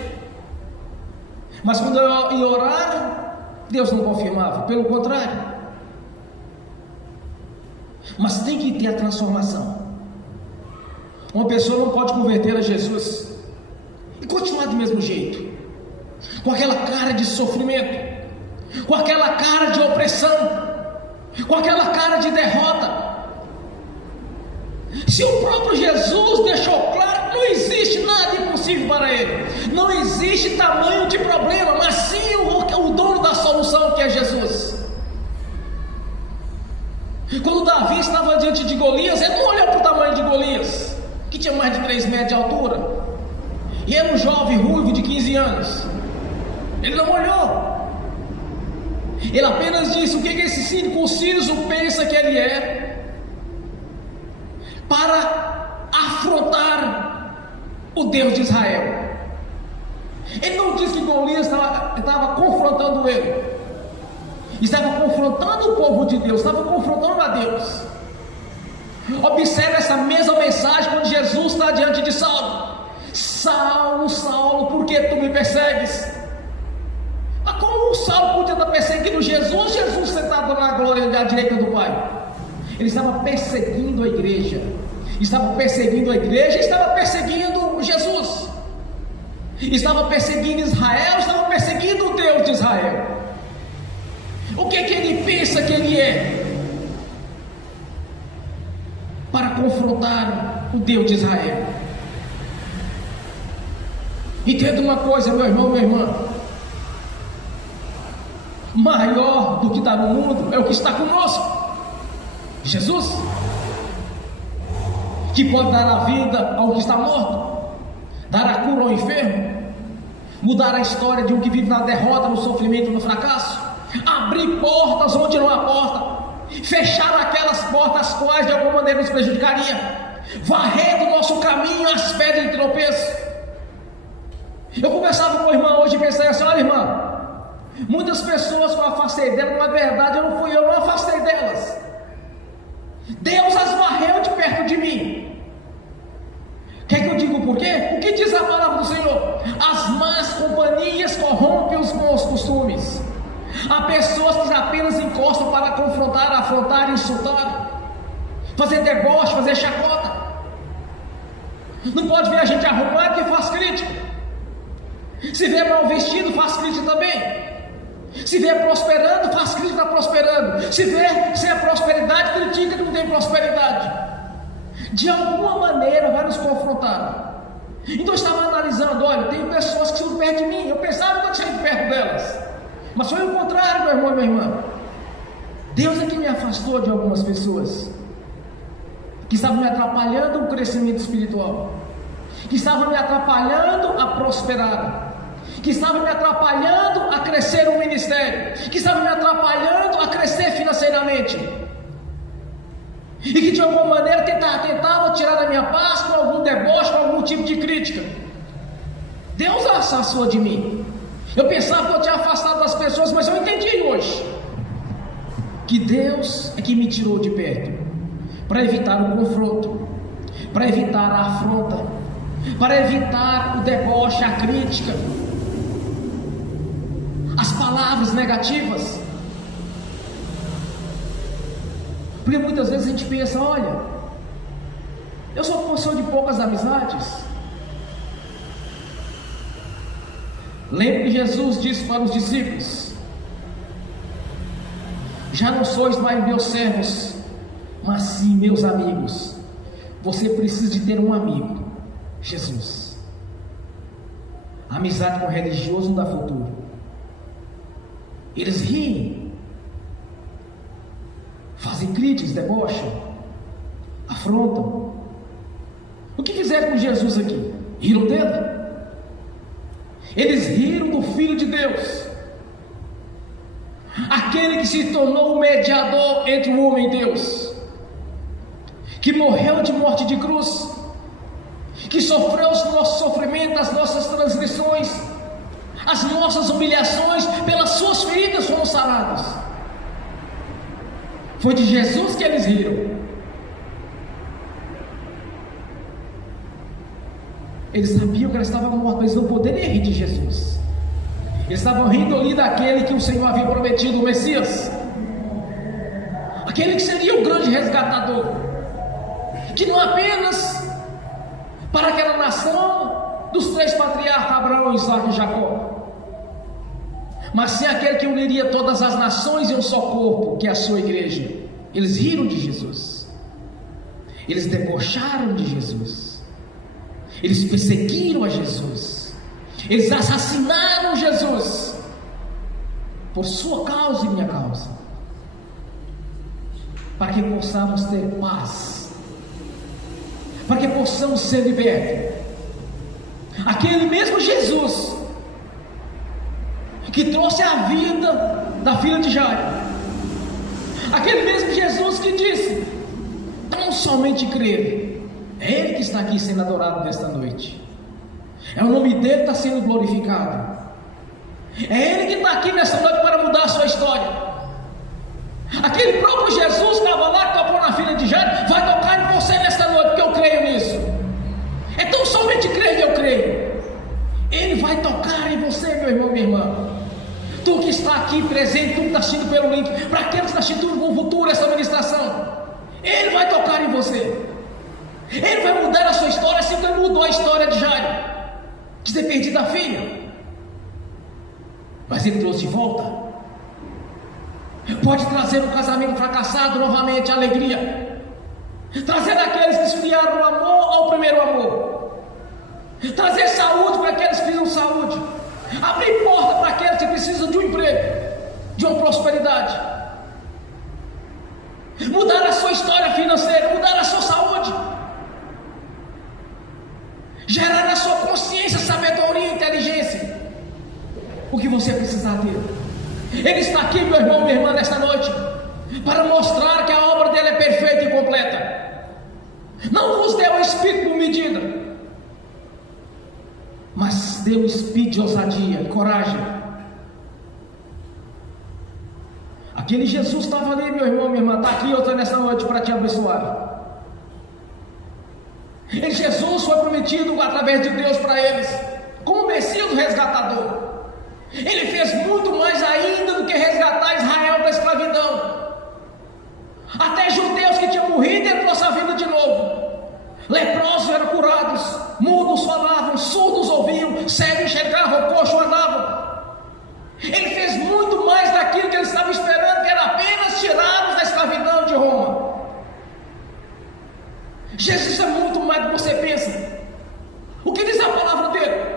Mas quando eu ia orar, Deus não confirmava, pelo contrário. Mas tem que ter a transformação. Uma pessoa não pode converter a Jesus e continuar do mesmo jeito, com aquela cara de sofrimento, com aquela cara de opressão, com aquela cara de derrota. Se o próprio Jesus deixou claro que não existe nada impossível para Ele, não existe tamanho de problema, mas sim o dono da solução, que é Jesus. Quando Davi estava diante de Golias, ele não olhou para o tamanho de Golias, que tinha mais de 3 metros de altura, e era um jovem ruivo de 15 anos. Ele não olhou. Ele apenas disse: o que esse circunciso pensa que ele é, para afrontar o Deus de Israel? Ele não disse que Golias estava confrontando ele, estava confrontando o povo de Deus, estava confrontando a Deus. Observe essa mesma mensagem quando Jesus está diante de Saulo: Saulo, Saulo, por que tu me persegues? Mas como o Saulo podia estar perseguindo Jesus? Jesus sentado na glória à direita do Pai. Ele estava perseguindo a igreja, estava perseguindo Jesus, estava perseguindo Israel, estava perseguindo o Deus de Israel. O que ele pensa que ele é, para confrontar o Deus de Israel? Entenda uma coisa, meu irmão, minha irmã: maior do que está no mundo é o que está conosco, Jesus, que pode dar a vida ao que está morto, dar a cura ao enfermo, mudar a história de um que vive na derrota, no sofrimento, no fracasso, abrir portas onde não há porta, fechar aquelas portas quais de alguma maneira nos prejudicaria, varrer do nosso caminho as pedras de tropeço. Eu conversava com a irmã hoje e pensei assim: olha, irmã, muitas pessoas que eu afastei delas, na verdade eu não afastei delas, Deus as varreu de perto de mim. Quer que eu diga por quê? O que diz a palavra do Senhor? As más companhias corrompem os bons costumes. Há pessoas que apenas encostam para confrontar, afrontar, insultar, fazer deboche, fazer chacota. Não pode ver a gente arrumar que faz crítica. Se vê mal vestido, faz crítica também. Se vê prosperando, faz crítica da prosperando. Se vê sem a prosperidade, critica que não tem prosperidade. De alguma maneira vai nos confrontar. Então eu estava analisando: olha, tem pessoas que estão perto de mim, eu pensava que eu tinha ido perto delas, mas foi o contrário, meu irmão e minha irmã. Deus é que me afastou de algumas pessoas que estavam me atrapalhando o crescimento espiritual, que estavam me atrapalhando a prosperar, que estavam me atrapalhando a crescer no ministério, que estavam me atrapalhando a crescer financeiramente, e que de alguma maneira tentava tirar da minha paz com algum deboche, com algum tipo de crítica. Deus afastou de mim. Eu pensava que eu tinha afastado das pessoas, mas eu entendi hoje que Deus é que me tirou de perto, para evitar o confronto, para evitar a afronta, para evitar o deboche, a crítica, as palavras negativas. Porque muitas vezes a gente pensa: olha, eu sou uma pessoa de poucas amizades. Lembra que Jesus disse para os discípulos: já não sois mais meus servos, mas sim meus amigos. Você precisa de ter um amigo, Jesus. A amizade com o religioso não dá futuro. Eles riem, fazem críticas, debocham, afrontam. O que fizeram com Jesus aqui? Riram dele? Eles riram do Filho de Deus, aquele que se tornou o mediador entre o homem e Deus, que morreu de morte de cruz, que sofreu os nossos sofrimentos, as nossas transgressões, as nossas humilhações, pelas suas feridas fomos sarados. Foi de Jesus que eles riram. Eles sabiam que eles estavam mortos, mas eles não poderiam rir de Jesus. Eles estavam rindo ali daquele que o Senhor havia prometido, o Messias, aquele que seria o grande resgatador, que não apenas para aquela nação dos 3 patriarcas, Abraão, Isaac e Jacó, mas sim aquele que uniria todas as nações em um só corpo, que é a sua igreja. Eles riram de Jesus, eles debocharam de Jesus, eles perseguiram a Jesus, eles assassinaram Jesus por sua causa e minha causa, para que possamos ter paz, para que possamos ser libertos. Aquele mesmo Jesus que trouxe a vida da filha de Jairo, aquele mesmo Jesus que disse: tão somente crer. É Ele que está aqui sendo adorado nesta noite. É o nome dele que está sendo glorificado. É Ele que está aqui nessa noite para mudar a sua história. Aquele próprio Jesus que estava lá, que tocou na filha de Jairo, vai tocar em você nesta noite, porque eu creio nisso. É tão somente crer que eu creio. Ele vai tocar em você, meu irmão, minha irmã. Tu que está aqui presente, tu que está assistindo pelo link, para aqueles que estão assistindo no futuro essa ministração, Ele vai tocar em você. Ele vai mudar a sua história, assim como Ele mudou a história de Jairo, de ter perdido a filha. Mas Ele trouxe de volta. Pode trazer um casamento fracassado novamente, alegria. Trazer aqueles que esfriaram o amor ao primeiro amor. Trazer saúde para aqueles que precisam de saúde. Abrir porta para aqueles que precisam de um emprego, de uma prosperidade. Mudar a sua história financeira, mudar a sua saúde. Gerar na sua consciência sabedoria e inteligência. O que você precisar ter. Ele está aqui, meu irmão, minha irmã, nesta noite, para mostrar que a obra dele é perfeita e completa. Não vos deu o espírito por medida, mas deu o espírito de ousadia e coragem. Aquele Jesus estava ali, meu irmão, minha irmã, está aqui outra nesta noite para te abençoar. Jesus foi prometido através de Deus para eles, como o Messias do resgatador. Ele fez muito mais ainda do que resgatar Israel da escravidão. Até judeus que tinham morrido, Ele trouxe a vida de novo. Leprosos eram curados, mudos falavam, surdos ouviam, cegos enxergavam, coxos andavam. Ele fez muito mais daquilo que eles estavam esperando, que era apenas tirá-los da escravidão de Roma. Jesus é muito mais do que você pensa. O que diz a palavra dele?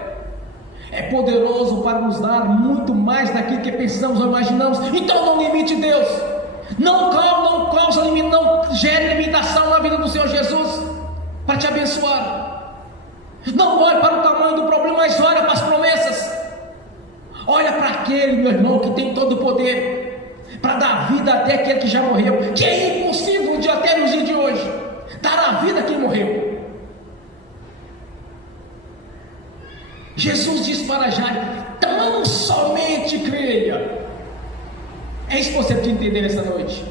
É poderoso para nos dar muito mais daquilo que pensamos ou imaginamos. Então não limite Deus. Não causa limite, não gere limitação na vida do Senhor Jesus para te abençoar. Não olhe para o tamanho do problema, mas olha para as promessas. Olha para aquele, meu irmão, que tem todo o poder para dar vida até aquele que já morreu, que é impossível de até nos dias de hoje dar a vida a quem morreu. Jesus disse para Jairo: tão somente creia. É isso que você precisa entender essa noite.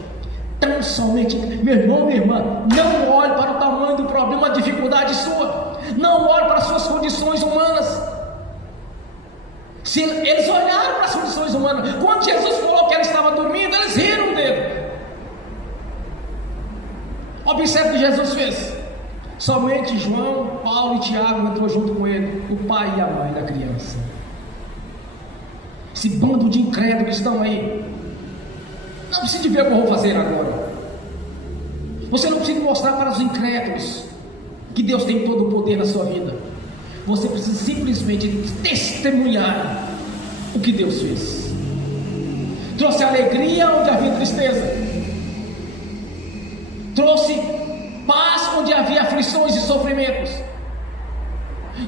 Tão somente, meu irmão, minha irmã, não olhe para o tamanho do problema, a dificuldade sua. Não olhe para as suas condições humanas. Se eles olharam para as condições humanas, quando Jesus falou que ela estava dormindo, eles riram dele. Observe o que Jesus fez. Somente João, Paulo e Tiago entrou junto com ele, o pai e a mãe da criança. Esse bando de incrédulos que estão aí, não precisa ver o que eu vou fazer agora. Você não precisa mostrar para os incrédulos que Deus tem todo o poder na sua vida. Você precisa simplesmente testemunhar o que Deus fez. Trouxe alegria onde havia tristeza, trouxe paz onde havia aflições e sofrimentos,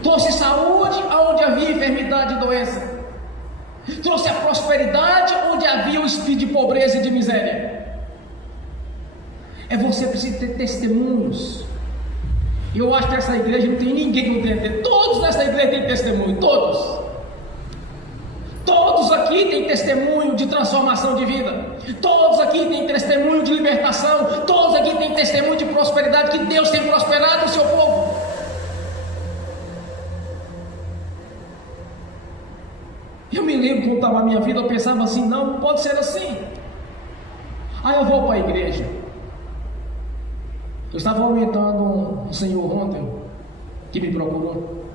trouxe saúde onde havia enfermidade e doença, trouxe a prosperidade onde havia o espírito de pobreza e de miséria. Você precisa ter testemunhos. Eu acho que nessa igreja não tem ninguém que não tenha. Todos nessa igreja têm testemunho, todos. Todos aqui têm testemunho de transformação de vida. Todos aqui têm testemunho de libertação. Todos aqui têm testemunho de prosperidade, que Deus tem prosperado o seu povo. Eu me lembro quando estava na minha vida, eu pensava assim, não pode ser assim. Aí eu vou para a igreja. Eu estava aumentando um senhor ontem, que me procurou.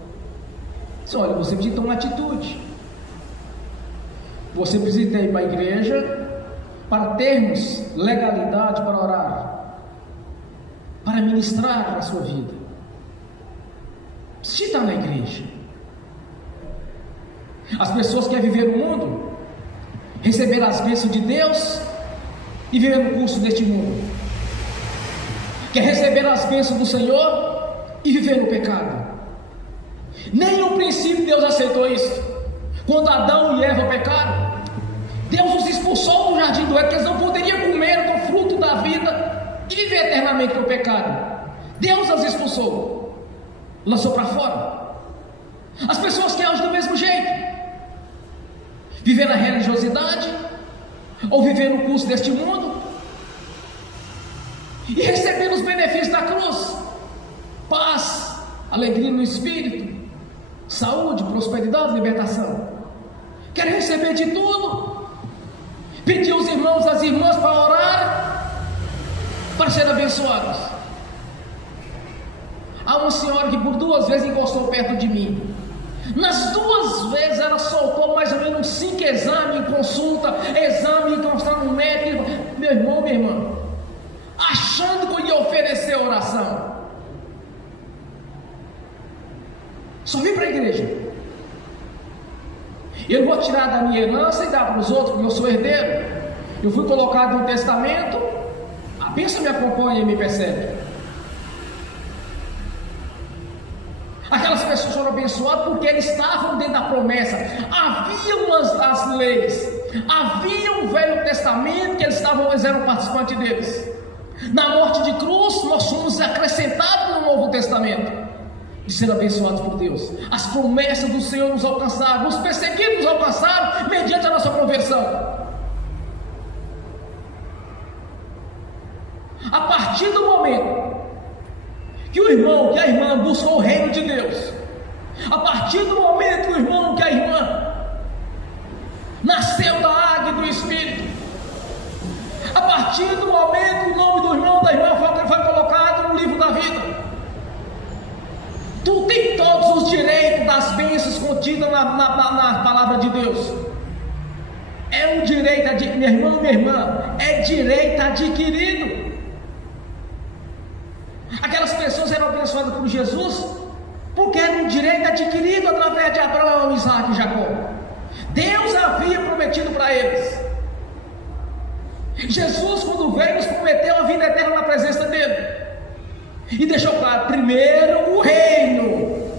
Disse, olha, você precisa ter uma atitude. Você precisa ir para a igreja para termos legalidade para orar, para ministrar a sua vida. Se está na igreja. As pessoas querem viver no mundo, receber as bênçãos de Deus e viver no curso deste mundo. Quer receber as bênçãos do Senhor e viver no pecado. Nem no princípio Deus aceitou isso. Quando Adão e Eva pecaram, Deus os expulsou do jardim do Éden, porque eles não poderiam comer do fruto da vida e viver eternamente no pecado. Deus os expulsou, lançou para fora. As pessoas querem agir do mesmo jeito, viver na religiosidade ou viver no curso deste mundo e receber os benefícios da cruz: paz, alegria no espírito, saúde, prosperidade, libertação. Quer receber de tudo, pedir aos irmãos e às irmãs para orar, para serem abençoados. Há uma senhora que por 2 vezes encostou perto de mim. Nas 2 vezes ela soltou mais ou menos 5 exames, consulta, exame, encostar no médico. Meu irmão, minha irmã, achando que eu ia oferecer oração. Só vim para a igreja. Eu não vou tirar da minha herança e dar para os outros, porque eu sou herdeiro. Eu fui colocado no testamento. A bênção me acompanha e me percebe. Aquelas pessoas foram abençoadas porque eles estavam dentro da promessa. Havia as leis, havia o Velho Testamento que eles eram participantes deles. Na morte de cruz, nós somos acrescentados no Novo Testamento, de ser abençoados por Deus. As promessas do Senhor nos alcançaram, os perseguidos nos alcançaram mediante a nossa conversão. A partir do momento que o irmão, que a irmã buscou o reino de Deus, a partir do momento que o irmão, que a irmã nasceu da água e do Espírito, a partir do momento que o nome do irmão, da irmã foi colocado no livro da vida, tu tem todos os direitos das bênçãos contidas na palavra de Deus. É um direito, meu irmão, minha irmã, é direito adquirido. Aquelas pessoas eram abençoadas por Jesus porque era um direito adquirido através de Abraão, Isaac e Jacó. Deus havia prometido para eles. Jesus, quando veio, nos prometeu a vida eterna na presença dele e deixou claro: primeiro o reino,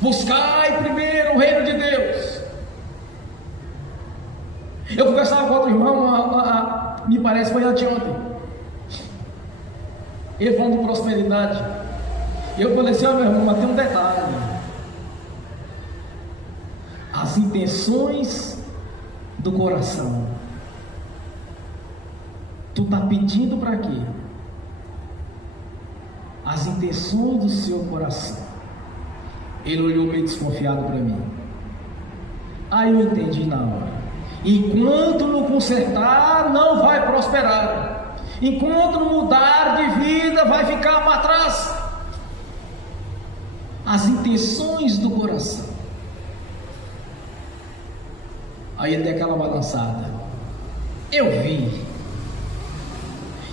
buscai primeiro o reino de Deus. Eu conversava com outro irmão, me parece foi anteontem, ele falando de prosperidade. Eu falei assim: ó, meu irmão, mas tem um detalhe: as intenções do coração. Tu está pedindo para quê? As intenções do seu coração. Ele olhou meio desconfiado para mim. Aí eu entendi na hora. Enquanto não consertar, não vai prosperar. Enquanto não mudar de vida, vai ficar para trás. As intenções do coração. Aí ele deu aquela balançada. Eu vi.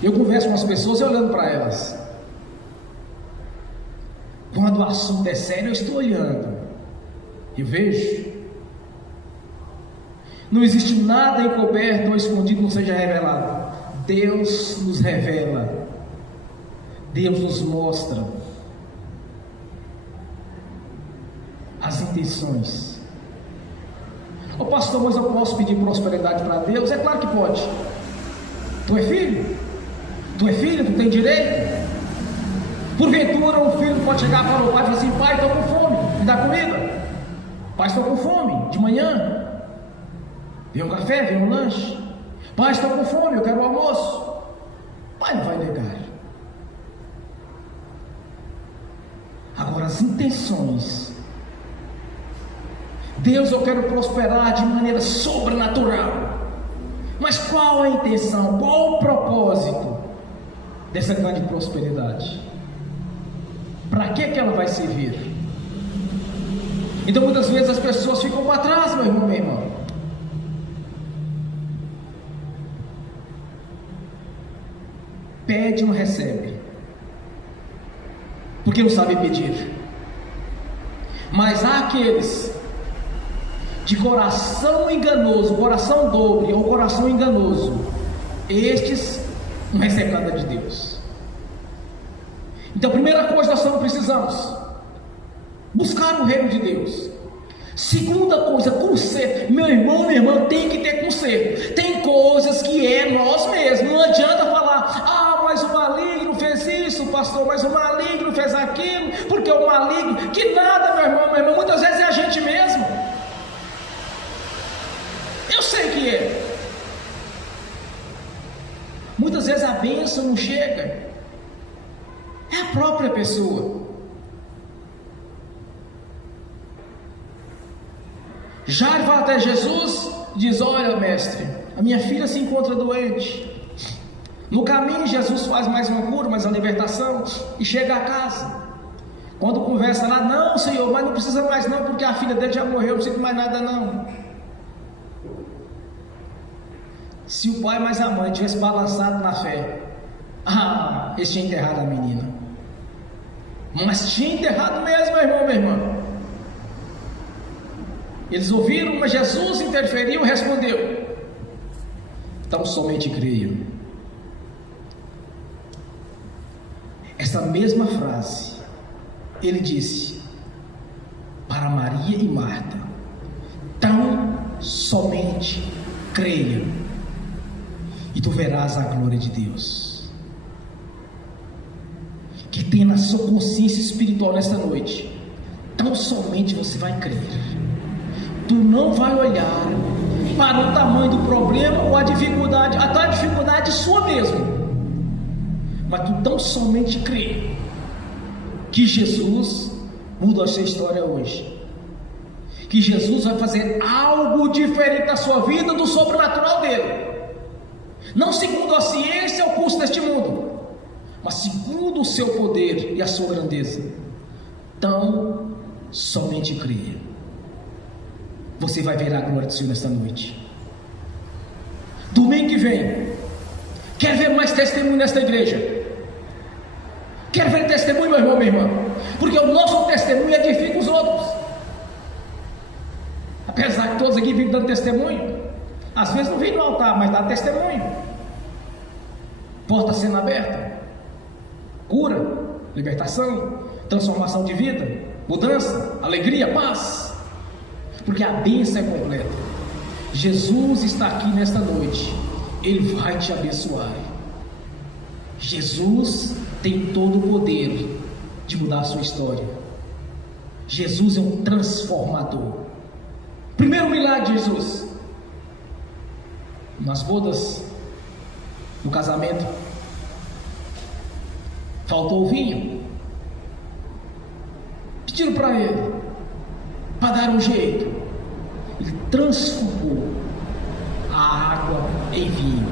Eu converso com as pessoas e olhando para elas. Quando o assunto é sério, eu estou olhando. Eu vejo. Não existe nada encoberto ou escondido que não seja revelado. Deus nos revela. Deus nos mostra as intenções. Ô pastor, mas eu posso pedir prosperidade para Deus? É claro que pode. Tu é filho? Tu é filho? Tu tem direito? Porventura um filho pode chegar para o pai e falar assim: pai, estou com fome, me dá comida. Pai, estou com fome, de manhã vem um café, vem um lanche. Pai, estou com fome, eu quero o almoço. Pai não vai negar. Agora as intenções. Deus, eu quero prosperar de maneira sobrenatural. Mas qual a intenção? Qual o propósito dessa grande prosperidade? Para que ela vai servir? Então muitas vezes as pessoas ficam para trás, meu irmão, minha irmã. Pede e não recebe, porque não sabe pedir. Mas há aqueles de coração enganoso, coração dobre ou coração enganoso, estes não recebem nada de Deus. Então a primeira coisa nós precisamos buscar o reino de Deus. Segunda coisa, conserto. Meu irmão, minha irmã, tem que ter conserto. Tem coisas que é nós mesmos. Não adianta falar: ah, mas o maligno fez isso, pastor, mas o maligno fez aquilo, porque o maligno, que nada, meu irmão, minha irmã, muitas vezes é a gente mesmo. Eu sei que é. Muitas vezes a bênção não chega, é a própria pessoa. Jairo vai até Jesus e diz: olha, mestre, a minha filha se encontra doente. No caminho Jesus faz mais uma cura, mais uma libertação, e chega a casa. Quando conversa lá: não, Senhor, mas não precisa mais não, porque a filha dele já morreu, não precisa mais nada não. Se o pai mais a mãe tivesse balançado na fé, eles tinham enterrado a menina. Mas tinha enterrado mesmo, meu irmão, minha irmã. Eles ouviram, mas Jesus interferiu e respondeu: então somente creiam. Essa mesma frase ele disse para Maria e Marta: tão somente creia, e tu verás a glória de Deus. Que tenha na sua consciência espiritual nesta noite: tão somente você vai crer. Tu não vai olhar para o tamanho do problema ou a dificuldade, até a dificuldade sua mesmo, mas tu tão somente crê que Jesus muda a sua história hoje, que Jesus vai fazer algo diferente na sua vida, do sobrenatural dele, não segundo a ciência ou o curso deste mundo, mas segundo o seu poder e a sua grandeza. Tão somente creia. Você vai ver a glória do Senhor nesta noite. Domingo que vem, quer ver mais testemunho nesta igreja? Quer ver testemunho, meu irmão, minha irmã? Porque o nosso testemunho edifica os outros. Apesar que todos aqui vivem dando testemunho, às vezes não vem no altar, mas dá testemunho. Porta sendo aberta, cura, libertação, transformação de vida, mudança, alegria, paz. Porque a bênção é completa. Jesus está aqui nesta noite. Ele vai te abençoar. Jesus tem todo o poder de mudar a sua história. Jesus é um transformador. Primeiro milagre de Jesus: nas bodas, no casamento, faltou o vinho. pediram para ele, para dar um jeito. Ele transformou a água em vinho.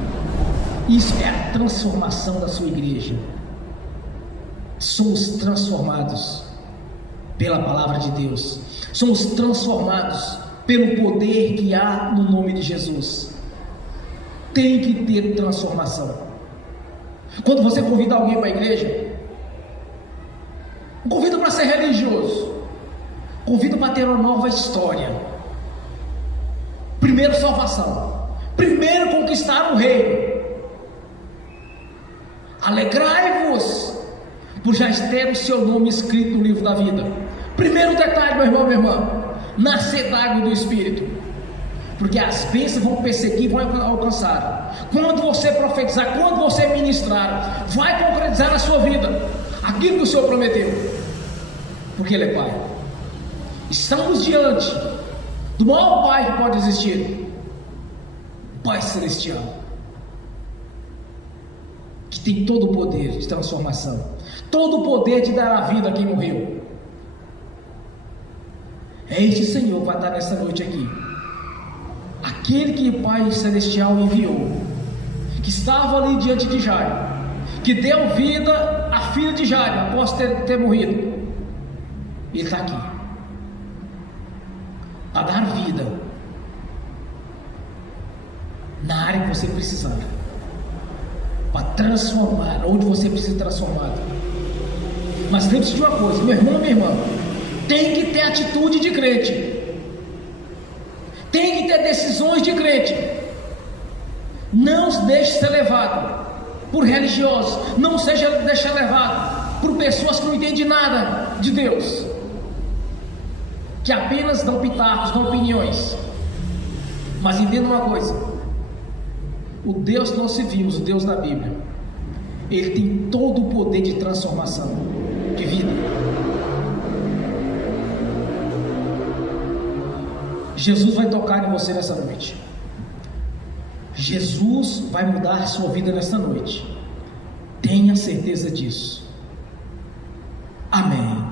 Isso é a transformação da sua igreja. Somos transformados pela palavra de Deus. Somos transformados pelo poder que há no nome de Jesus. Tem que ter transformação. Quando você convida alguém para a igreja, não convida para ser religioso, convida para ter uma nova história. Primeiro, salvação. Primeiro, conquistar o reino. Alegrai-vos por já ter o seu nome escrito no livro da vida. Primeiro detalhe, meu irmão, minha irmã: nascer da água do Espírito. Porque as bênçãos vão perseguir, vão alcançar. Quando você profetizar, quando você ministrar, vai concretizar na sua vida aquilo que o Senhor prometeu. Porque Ele é Pai. Estamos diante do maior Pai que pode existir, o Pai Celestial, que tem todo o poder de transformação, todo o poder de dar a vida a quem morreu. É este Senhor que vai estar nesta noite aqui, aquele que o Pai Celestial enviou, que estava ali diante de Jairo, que deu vida à filha de Jairo após ter morrido. Ele está aqui para dar vida na área que você precisar, para transformar onde você precisa ser transformado. Mas lembre-se de uma coisa, meu irmão, minha irmã, tem que ter atitude de crente, tem que ter decisões de crente. Não se deixe ser levado por religiosos, não seja deixar levado por pessoas que não entendem nada de Deus, que apenas dão pitacos, dão opiniões. Mas entenda uma coisa: o Deus que nós vimos, o Deus da Bíblia, Ele tem todo o poder de transformação, de vida. Jesus vai tocar em você nessa noite. Jesus vai mudar a sua vida nessa noite. Tenha certeza disso. Amém.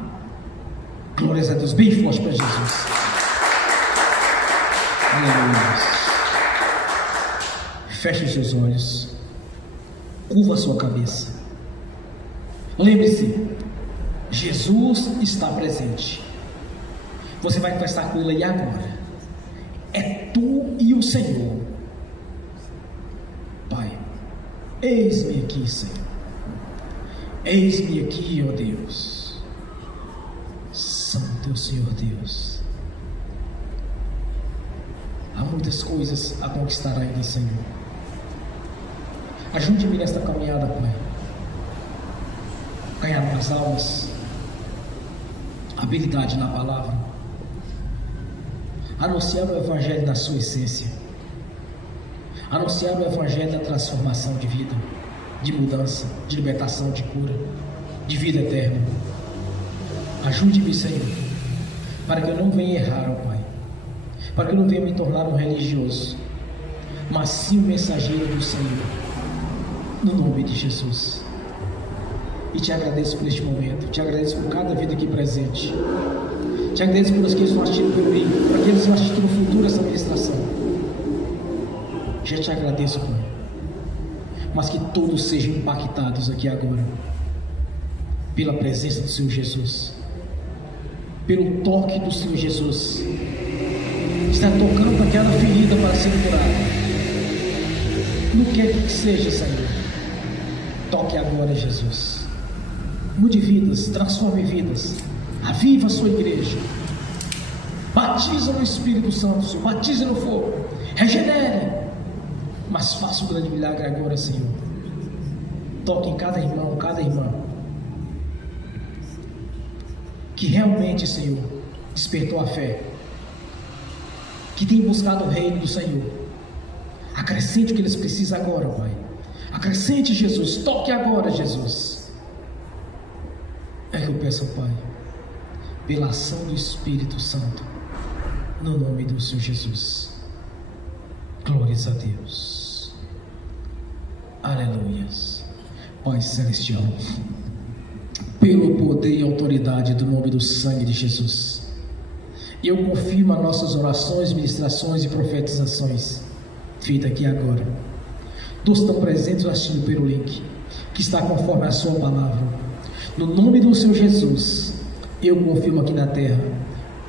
Glórias a Deus. Bem forte para Jesus. Aleluia. Feche os seus olhos. Curva a sua cabeça. Lembre-se, Jesus está presente. Você vai conversar com Ele agora. É tu e o Senhor. Pai, eis-me aqui, Senhor. Eis-me aqui, ó Deus. Santo é o Senhor Deus. Há muitas coisas a conquistar ainda, Senhor. Ajude-me nesta caminhada, Pai. Ganhar mais almas, habilidade na palavra, anunciar o Evangelho na sua essência, anunciar o Evangelho da transformação de vida, de mudança, de libertação, de cura, de vida eterna. Ajude-me, Senhor, para que eu não venha errar, ó Pai, para que eu não venha me tornar um religioso, mas sim um mensageiro do Senhor, no nome de Jesus. E te agradeço por este momento, te agradeço por cada vida aqui presente, te agradeço por aqueles que estão assistindo por mim, por aqueles que vão assistir no futuro essa ministração. Já te agradeço, Pai, mas que todos sejam impactados aqui agora pela presença do Senhor Jesus, pelo toque do Senhor Jesus. Está tocando aquela ferida para ser curada. No que quer que seja, Senhor, toque agora, Jesus. Mude vidas, transforme vidas, aviva a sua igreja, batiza no Espírito Santo, Senhor, batiza no fogo, regenere, mas faça um grande milagre agora, Senhor. Toque em cada irmão, cada irmã, que realmente, Senhor, despertou a fé, que tem buscado o reino do Senhor. Acrescente o que eles precisam agora, Pai. Acrescente, Jesus, toque agora, Jesus. É que eu peço, Pai, pela ação do Espírito Santo, no nome do Senhor Jesus. Glórias a Deus. Aleluias. Pai Celestial, pelo poder e autoridade do nome do sangue de Jesus. Eu confirmo as nossas orações, ministrações e profetizações feitas aqui agora. Todos estão presentes assistindo pelo link, que está conforme a sua palavra. No nome do Senhor Jesus, eu confirmo aqui na terra,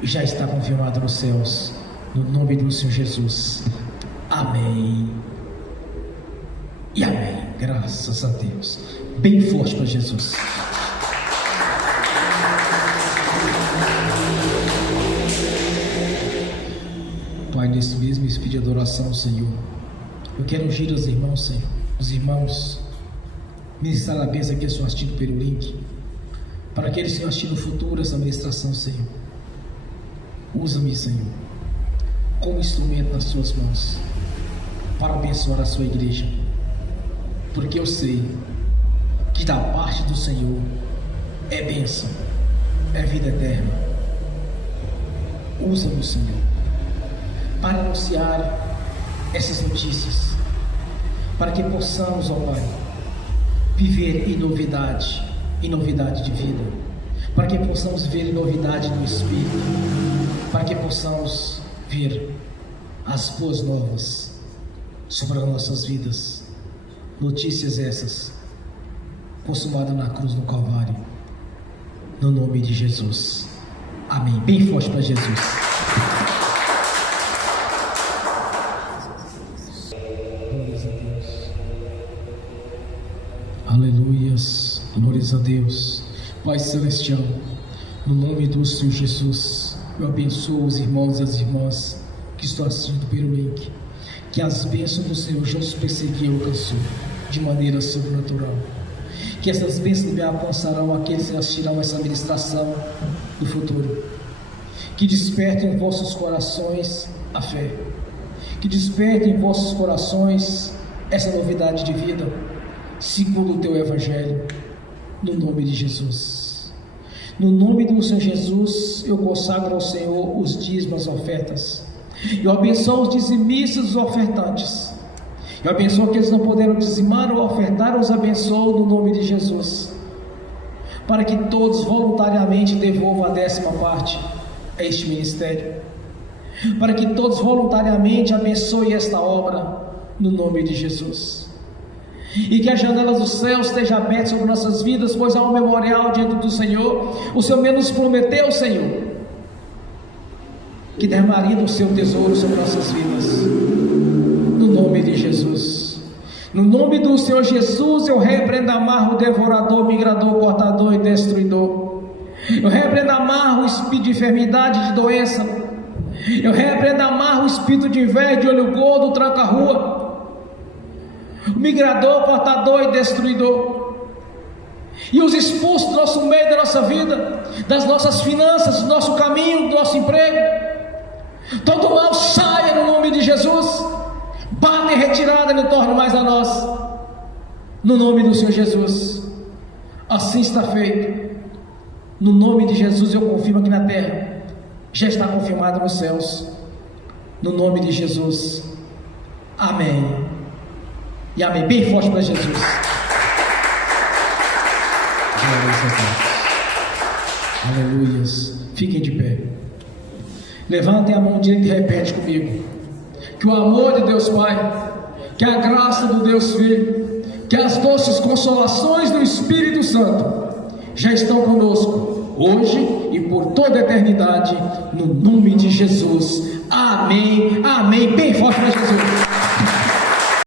já está confirmado nos céus. No nome do Senhor Jesus. Amém. E amém. Graças a Deus. Bem forte para Jesus. Pai, nesse mesmo espírito de adoração, Senhor, eu quero ungir os irmãos, Senhor. Os irmãos, ministrar a bênção que estão assistindo pelo link, para aqueles que estão assistindo no futuro essa ministração, Senhor. Usa-me, Senhor, como instrumento nas tuas mãos, para abençoar a sua igreja, porque eu sei que da parte do Senhor é bênção, é vida eterna. Usa-me, Senhor, para anunciar essas notícias, para que possamos, ó Pai, viver em novidade de vida, para que possamos ver em novidade no Espírito, para que possamos ver as boas novas sobre as nossas vidas. Notícias essas consumadas na cruz no Calvário, no nome de Jesus. Amém. Bem forte para Jesus. Glórias a Deus. Aleluias. Glórias a Deus. Pai Celestial, no nome do Senhor Jesus, eu abençoo os irmãos e as irmãs que estão assistindo pelo link. Que as bênçãos do Senhor já os perseguiu e alcançou de maneira sobrenatural. Que essas bênçãos me alcançarão aqueles que assistirão essa ministração no futuro. Que despertem em vossos corações a fé. Que despertem em vossos corações essa novidade de vida, segundo o teu Evangelho, no nome de Jesus. No nome do Senhor Jesus, eu consagro ao Senhor os dízimos, as ofertas. Eu abençoo os dizimistas e os ofertantes. Eu abençoo aqueles que não puderam dizimar ou ofertar, eu os abençoo no nome de Jesus, para que todos voluntariamente devolvam a 10ª parte a este ministério, para que todos voluntariamente abençoem esta obra no nome de Jesus, e que as janelas dos céus estejam abertas sobre nossas vidas, pois há um memorial diante do Senhor. O Senhor mesmo nos prometeu, Senhor, que derramaria o seu tesouro sobre nossas vidas, no nome de Jesus. No nome do Senhor Jesus, eu repreendo, amarro o devorador, migrador, cortador e destruidor. Eu repreendo, amarro o espírito de enfermidade, de doença. Eu repreendo, amarro o espírito de inveja, de olho gordo, tranca-rua, o migrador, cortador e destruidor, e os expulsos do nosso meio, da nossa vida, das nossas finanças, do nosso caminho, do nosso emprego. Todo mal saia no nome de Jesus. Bata em retirada, não torne mais a nós, no nome do Senhor Jesus. Assim está feito. No nome de Jesus eu confirmo aqui na terra, já está confirmado nos céus, no nome de Jesus. Amém e amém. Bem forte para Jesus. Aleluias. Fiquem de pé. Levantem a mão direita e repete comigo: que o amor de Deus Pai, que a graça do Deus Filho, que as doces consolações do Espírito Santo já estão conosco, hoje e por toda a eternidade, no nome de Jesus. Amém, amém. Bem forte para Jesus.